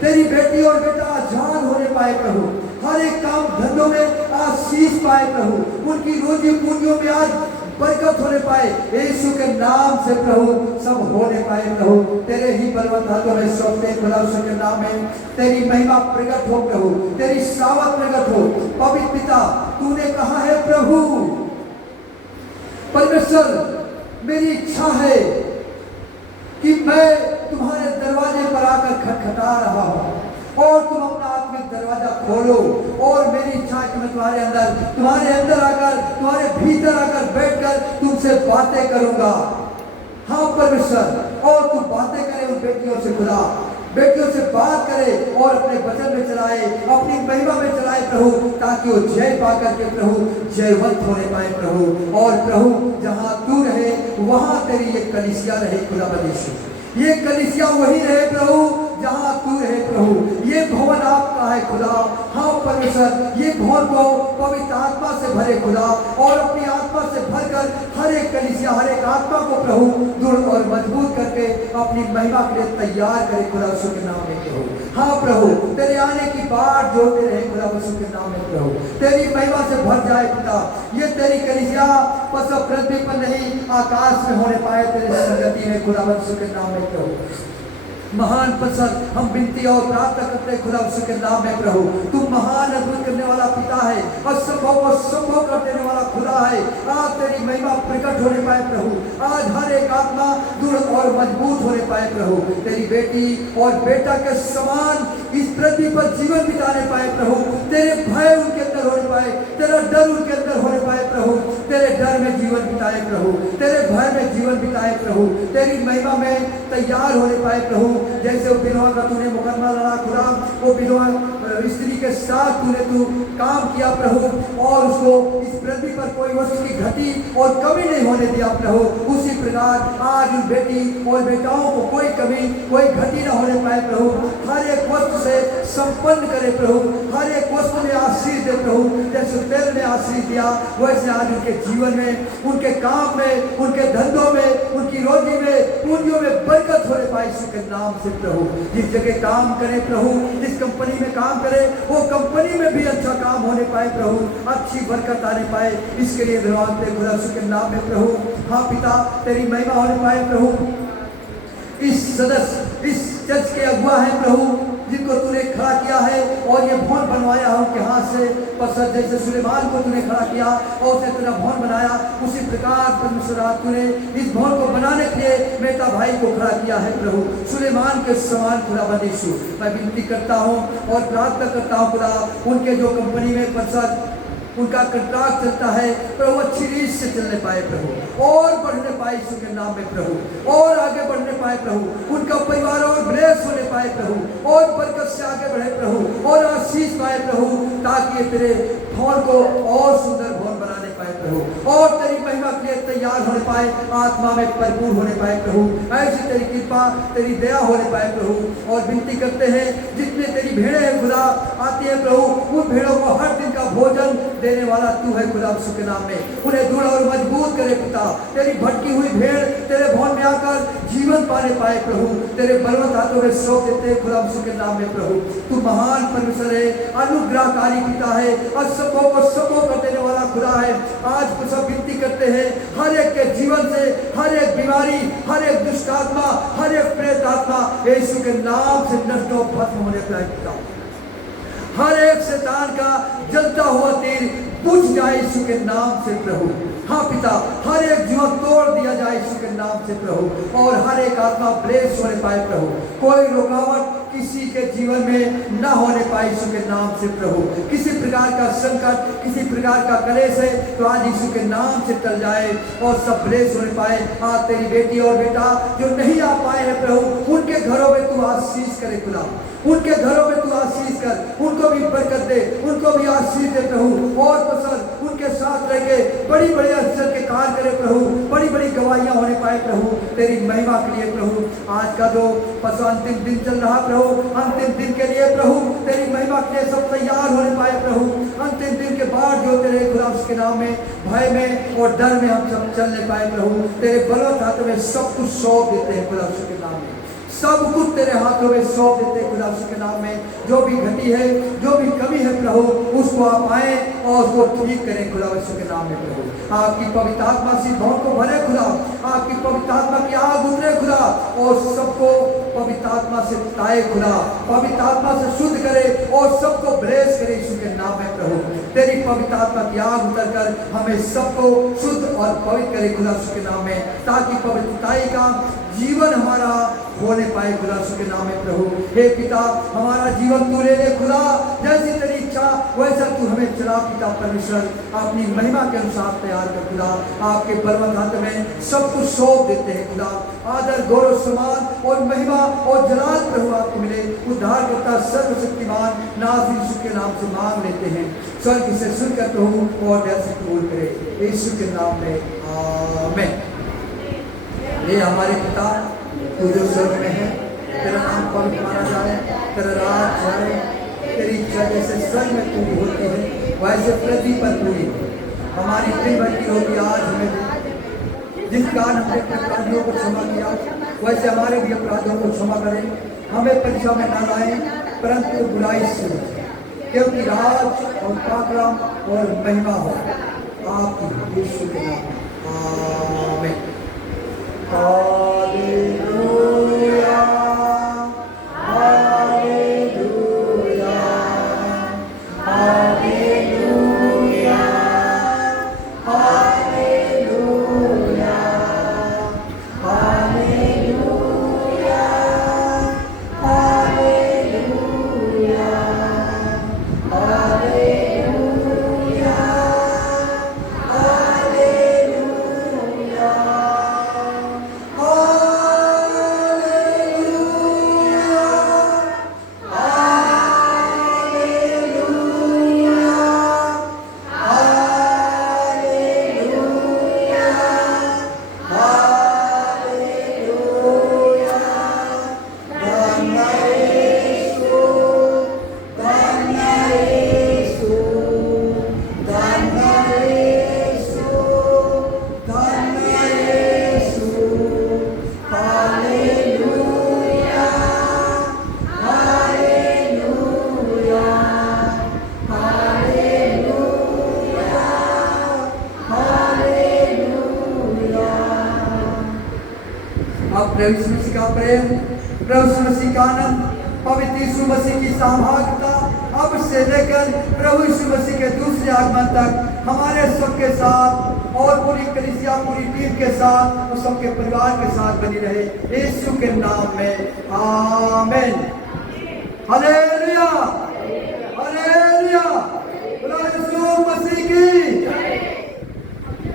तेरी बेटी और बेटा आजाद होने पाए प्रभु, हर एक काम धंधों में आशीष पाए प्रभु, उनकी रोजी पूंजियों में आज बरकत होने पाए यीशु के नाम से प्रभु, सब होने पाए प्रभु। तेरे ही बलवंत हाथों में सौंपते खुदा यीशु के नाम में तेरी महिमा प्रकट हो प्रभु, तेरी सावत प्रकट हो। पवित्र पिता, तूने कहा है प्रभु, परमेश्वर मेरी इच्छा है कि मैं तुम्हारे दरवाजे पर आकर खटखटा रहा हूं और तुम अपना आत्मिक दरवाजा खोलो, और मेरी इच्छा है कि मैं तुम्हारे अंदर आकर, तुम्हारे भीतर आकर बैठकर तुमसे बातें करूंगा। हाँ परमेश्वर, और तू बातें करे उन बेटियों से खुदा, बेटियों से बात करे और अपने वचन में चलाए, अपनी महिमा में चलाए प्रभु, ताकि वो जय पाकर के प्रभु जयवंत होने पाए प्रभु। और प्रभु जहाँ तू रहे वहाँ तेरी ये कलीसिया रहे खुदा बनीशु, ये कलीसिया वही रहे प्रभु जहाँ तू रहे प्रभु। ये भवन आपका है खुदा। हाँ परमेश्वर, ये भवन को पवित्र आत्मा से भरे खुदा, और अपनी आत्मा से भरकर हर एक कलीसिया, हर एक आत्मा को प्रभु दृढ़ और मजबूत करके अपनी महिमा के लिए तैयार करे खुदा यीशु के नाम में प्रभु। हाँ प्रभु, तेरे आने की बाट जोड़ते रहे खुदा यीशु के नाम में प्रभु, तेरी महिमा से भर जाए पिता। ये तेरी कलीसिया बस पृथ्वी पर नहीं आकाश में होने पाए तेरे संगति में खुदा यीशु के नाम में प्रभु। महान पसंद हम विनती और प्रार्थना करते हैं खुदा यीशु के नाम में प्रभु। तू महान अद्भुत करने वाला पिता है, असंभव को संभव कर देने वाला खुदा है। आज तेरी महिमा प्रकट होने पाए प्रभु, आज हर एक आत्मा दृढ़ और मजबूत होने पाए प्रभु। तेरी बेटी और बेटा के समान इस पृथ्वी पर जीवन बिताने पाए प्रभु। तेरे भय उनके अंदर होने पाए, तेरा डर उनके अंदर होने पाए प्रभु। तेरे डर में जीवन बिताए प्रभु, तेरे भय में जीवन बिताए प्रभु, तेरी महिमा में तैयार होने पाए प्रभु। जैसे वो विधवा का तूने मुकदमा लड़ा खुदा, वो विधवा स्त्री के साथ तू काम किया प्रभु, और उसको इस पृथ्वी पर कोई वस्तु की घटी और कमी नहीं होने दिया प्रभु। उसी प्रकार आज उन बेटी और बेटाओं को कोई कमी, कोई घटी ना होने पाए प्रभु। हर एक वस्तु से संपन्न करे प्रभु, हर एक वस्तु में आशीष दे प्रभु। जैसे तेरे ने आशीष दिया, वैसे आज उनके जीवन में, उनके काम में, उनके धंधों में, उनकी रोजी में, पूंजियों में बरकत होने पाए यीशु के नाम से प्रभु। जिस जगह काम करे प्रभु, जिस कंपनी में काम करे, वो कंपनी में भी अच्छा काम होने पाए प्रभु, अच्छी बरकत आने पाए। इसके लिए धन्यवाद दे खुदा यीशु के नाम में प्रभु। हाँ पिता, तेरी महिमा होने पाए प्रभु। इस सदस्य, इस चर्च के अगुआ है प्रभु, जिनको तूने खड़ा किया है, और ये भवन बनवाया हो के हाथ से पसंद, जैसे सुलेमान को तूने खड़ा किया और उसने तेरा भवन बनाया, उसी प्रकार परमेश्वर तूने इस भवन को बनाने के लिए मेटा भाई को खड़ा किया है प्रभु, सुलेमान के समान खुदा बनीशु। मैं विनती करता हूँ और प्रार्थना करता हूँ खुदा, उनके जो कंपनी में पसंद उनका कंट्रैक्ट चलता है प्रभु, अच्छी रीत से चलने पाए प्रभु, और बढ़ने पाए यीशु के नाम में प्रभु, और आगे बढ़ने पाए प्रभु। उनका परिवार और ब्लेस होने पाए प्रभु, और बरकत से आगे बढ़े प्रभु, और आशीष पाए प्रभु, ताकि ये तेरे भवन को और सुंदर भवन बनाने पाए प्रभु, और तेरी महिमा के लिए तैयार होने पाए, आत्मा में भरपूर होने पाए प्रभु। ऐसी तेरी कृपा, तेरी दया होने पाए प्रभु। और विनती करते हैं, जितने तेरी भेड़ें हैं खुदा आती है प्रभु, उन भेड़ों को हर दिन का भोजन देने वाला तू है खुदा यीशु के नाम में। उन्हें दृढ़ और मजबूत करे पिता, तेरी भटकी हुई भेड़ तेरे भवन में आकर जीवन पाने पाए प्रभु। तेरे बलवंत हाथों में सौंप देते हैं खुदा यीशु के नाम में प्रभु। तू महान परमेश्वर है, अनुग्रहकारी पिता है, असंभव को संभव कर देने वाला खुदा है। आज कुछ सब विनती करते हैं, हर एक के जीवन से हर एक बीमारी, हर एक दुष्ट आत्मा, हर एक प्रेत आत्मा यीशु के नाम से नष्ट और खत्म होने पाए पिता। हर एक शैतान का जलता हुआ तीर बुझ जाए यीशु के नाम से प्रभु। हाँ पिता, हर एक जीवन तोड़ दिया जाए यीशु के नाम से प्रभु, और हर एक आत्मा ब्लेस होने पाए प्रभु। कोई रुकावट किसी के जीवन में ना होने पाए यीशु के नाम से प्रभु। किसी प्रकार का संकट, किसी प्रकार का कलेश है तो आज यीशु के नाम से टल जाए और सब ब्लेस होने पाए। आज तेरी बेटी और बेटा जो नहीं आ पाए हैं प्रभु, उनके घरों में तू आशीष करे खुदा, उनके घरों में तू आशीष कर, उनको भी बरकत दे, उनको भी आशीष दे प्रभु। और पसंद उनके साथ रह के बड़ी बड़ी अक्षर के कार्य करे प्रभु, बड़ी बड़ी गवाहियां होने पाए प्रभु, तेरी महिमा के लिए प्रभु। आज का जो पशु अंतिम दिन चल रहा प्रभु, अंतिम दिन के लिए प्रभु, तेरी महिमा के लिए सब तैयार होने पाए प्रभु। अंतिम दिन के बाद जो रहे खुदा उसके नाम में, भय में और डर में हम सब चल नहीं पाए प्रभु। तेरे बलवंत हाथों में सब कुछ सौंप देते हैं खुदा उसके नाम में, सब कुछ तेरे हाथों में सौंप देते हैं खुदा उसके नाम में। जो भी घटी है, जो भी कमी है प्रभु, उसको आप आए और उसको ठीक करें खुदा उसके नाम में प्रभु। आपकी पवित्र आत्मा से भवन को भरे खुदा, आपकी पवित्र आत्मा की आग उतरे खुदा और सबको पवित्र आत्मा से ताए खुदा, पवित्र आत्मा से शुद्ध करे और सबको ब्लेस करे यीशु के नाम में प्रभु। तेरी पवित्र आत्मा की आग उतर कर हमें सबको शुद्ध और पवित्र करे खुदा यीशु के नाम में, ताकि पवित्रताई का जीवन हमारा होने पाए खुदा यीशु के नाम में प्रभु। हे पिता, हमारा जीवन तू ले ले खुदा, जैसी तेरी इच्छा वैसा तू हमें चला पिता परमेश्वर, अपनी महिमा के अनुसार तैयार कर खुदा। आपके बलवंत हाथ में सब कुछ सौंप देते हैं खुदा। आदर, गौरव, सम्मान और महिमा और जलाल प्रभु आपको मिले। उद्धार करता सर्वशक्तिमान नाथ यीशु के नाम से मांग लेते हैं, स्वर्ग से सुनकर प्रभु और दया से कबूल करे यीशु के नाम में, आमीन। हे हमारे पिता तू जो स्वर्ग में है, तेरा नाम पवित्र माना जाए, तेरा राज जाए, तेरी इच्छा जैसे स्वर्ग में पूरी होती है वैसे पृथ्वी पर पूरी हो। हमारी दिन भर की रोटी आज हमें दे, जिस कारण हमने अपराधियों को क्षमा किया वैसे हमारे भी अपराधों को क्षमा करें। हमें परीक्षा में न लाएं परंतु बुराई से बचाएं, क्योंकि राज और पराक्रम और महिमा हो आपकी यीशु के नाम में, आमीन। हालेलुया, हालेलुया, हालेलुया, हालेलुया, हालेलुया, हालेलुया, हालेलुया, प्रभु यीशु मसीह का प्रेम, प्रभु यीशु मसीह का आनंद, पवित्र यीशु मसीह की सहभागिता अब से लेकर प्रभु यीशु मसीह के दूसरे आगमन तक हमारे सबके साथ और पूरी कलीसिया, पूरी टीम के साथ और सबके परिवार के साथ बनी रहे यीशु के नाम में, आमीन। हालेलुया।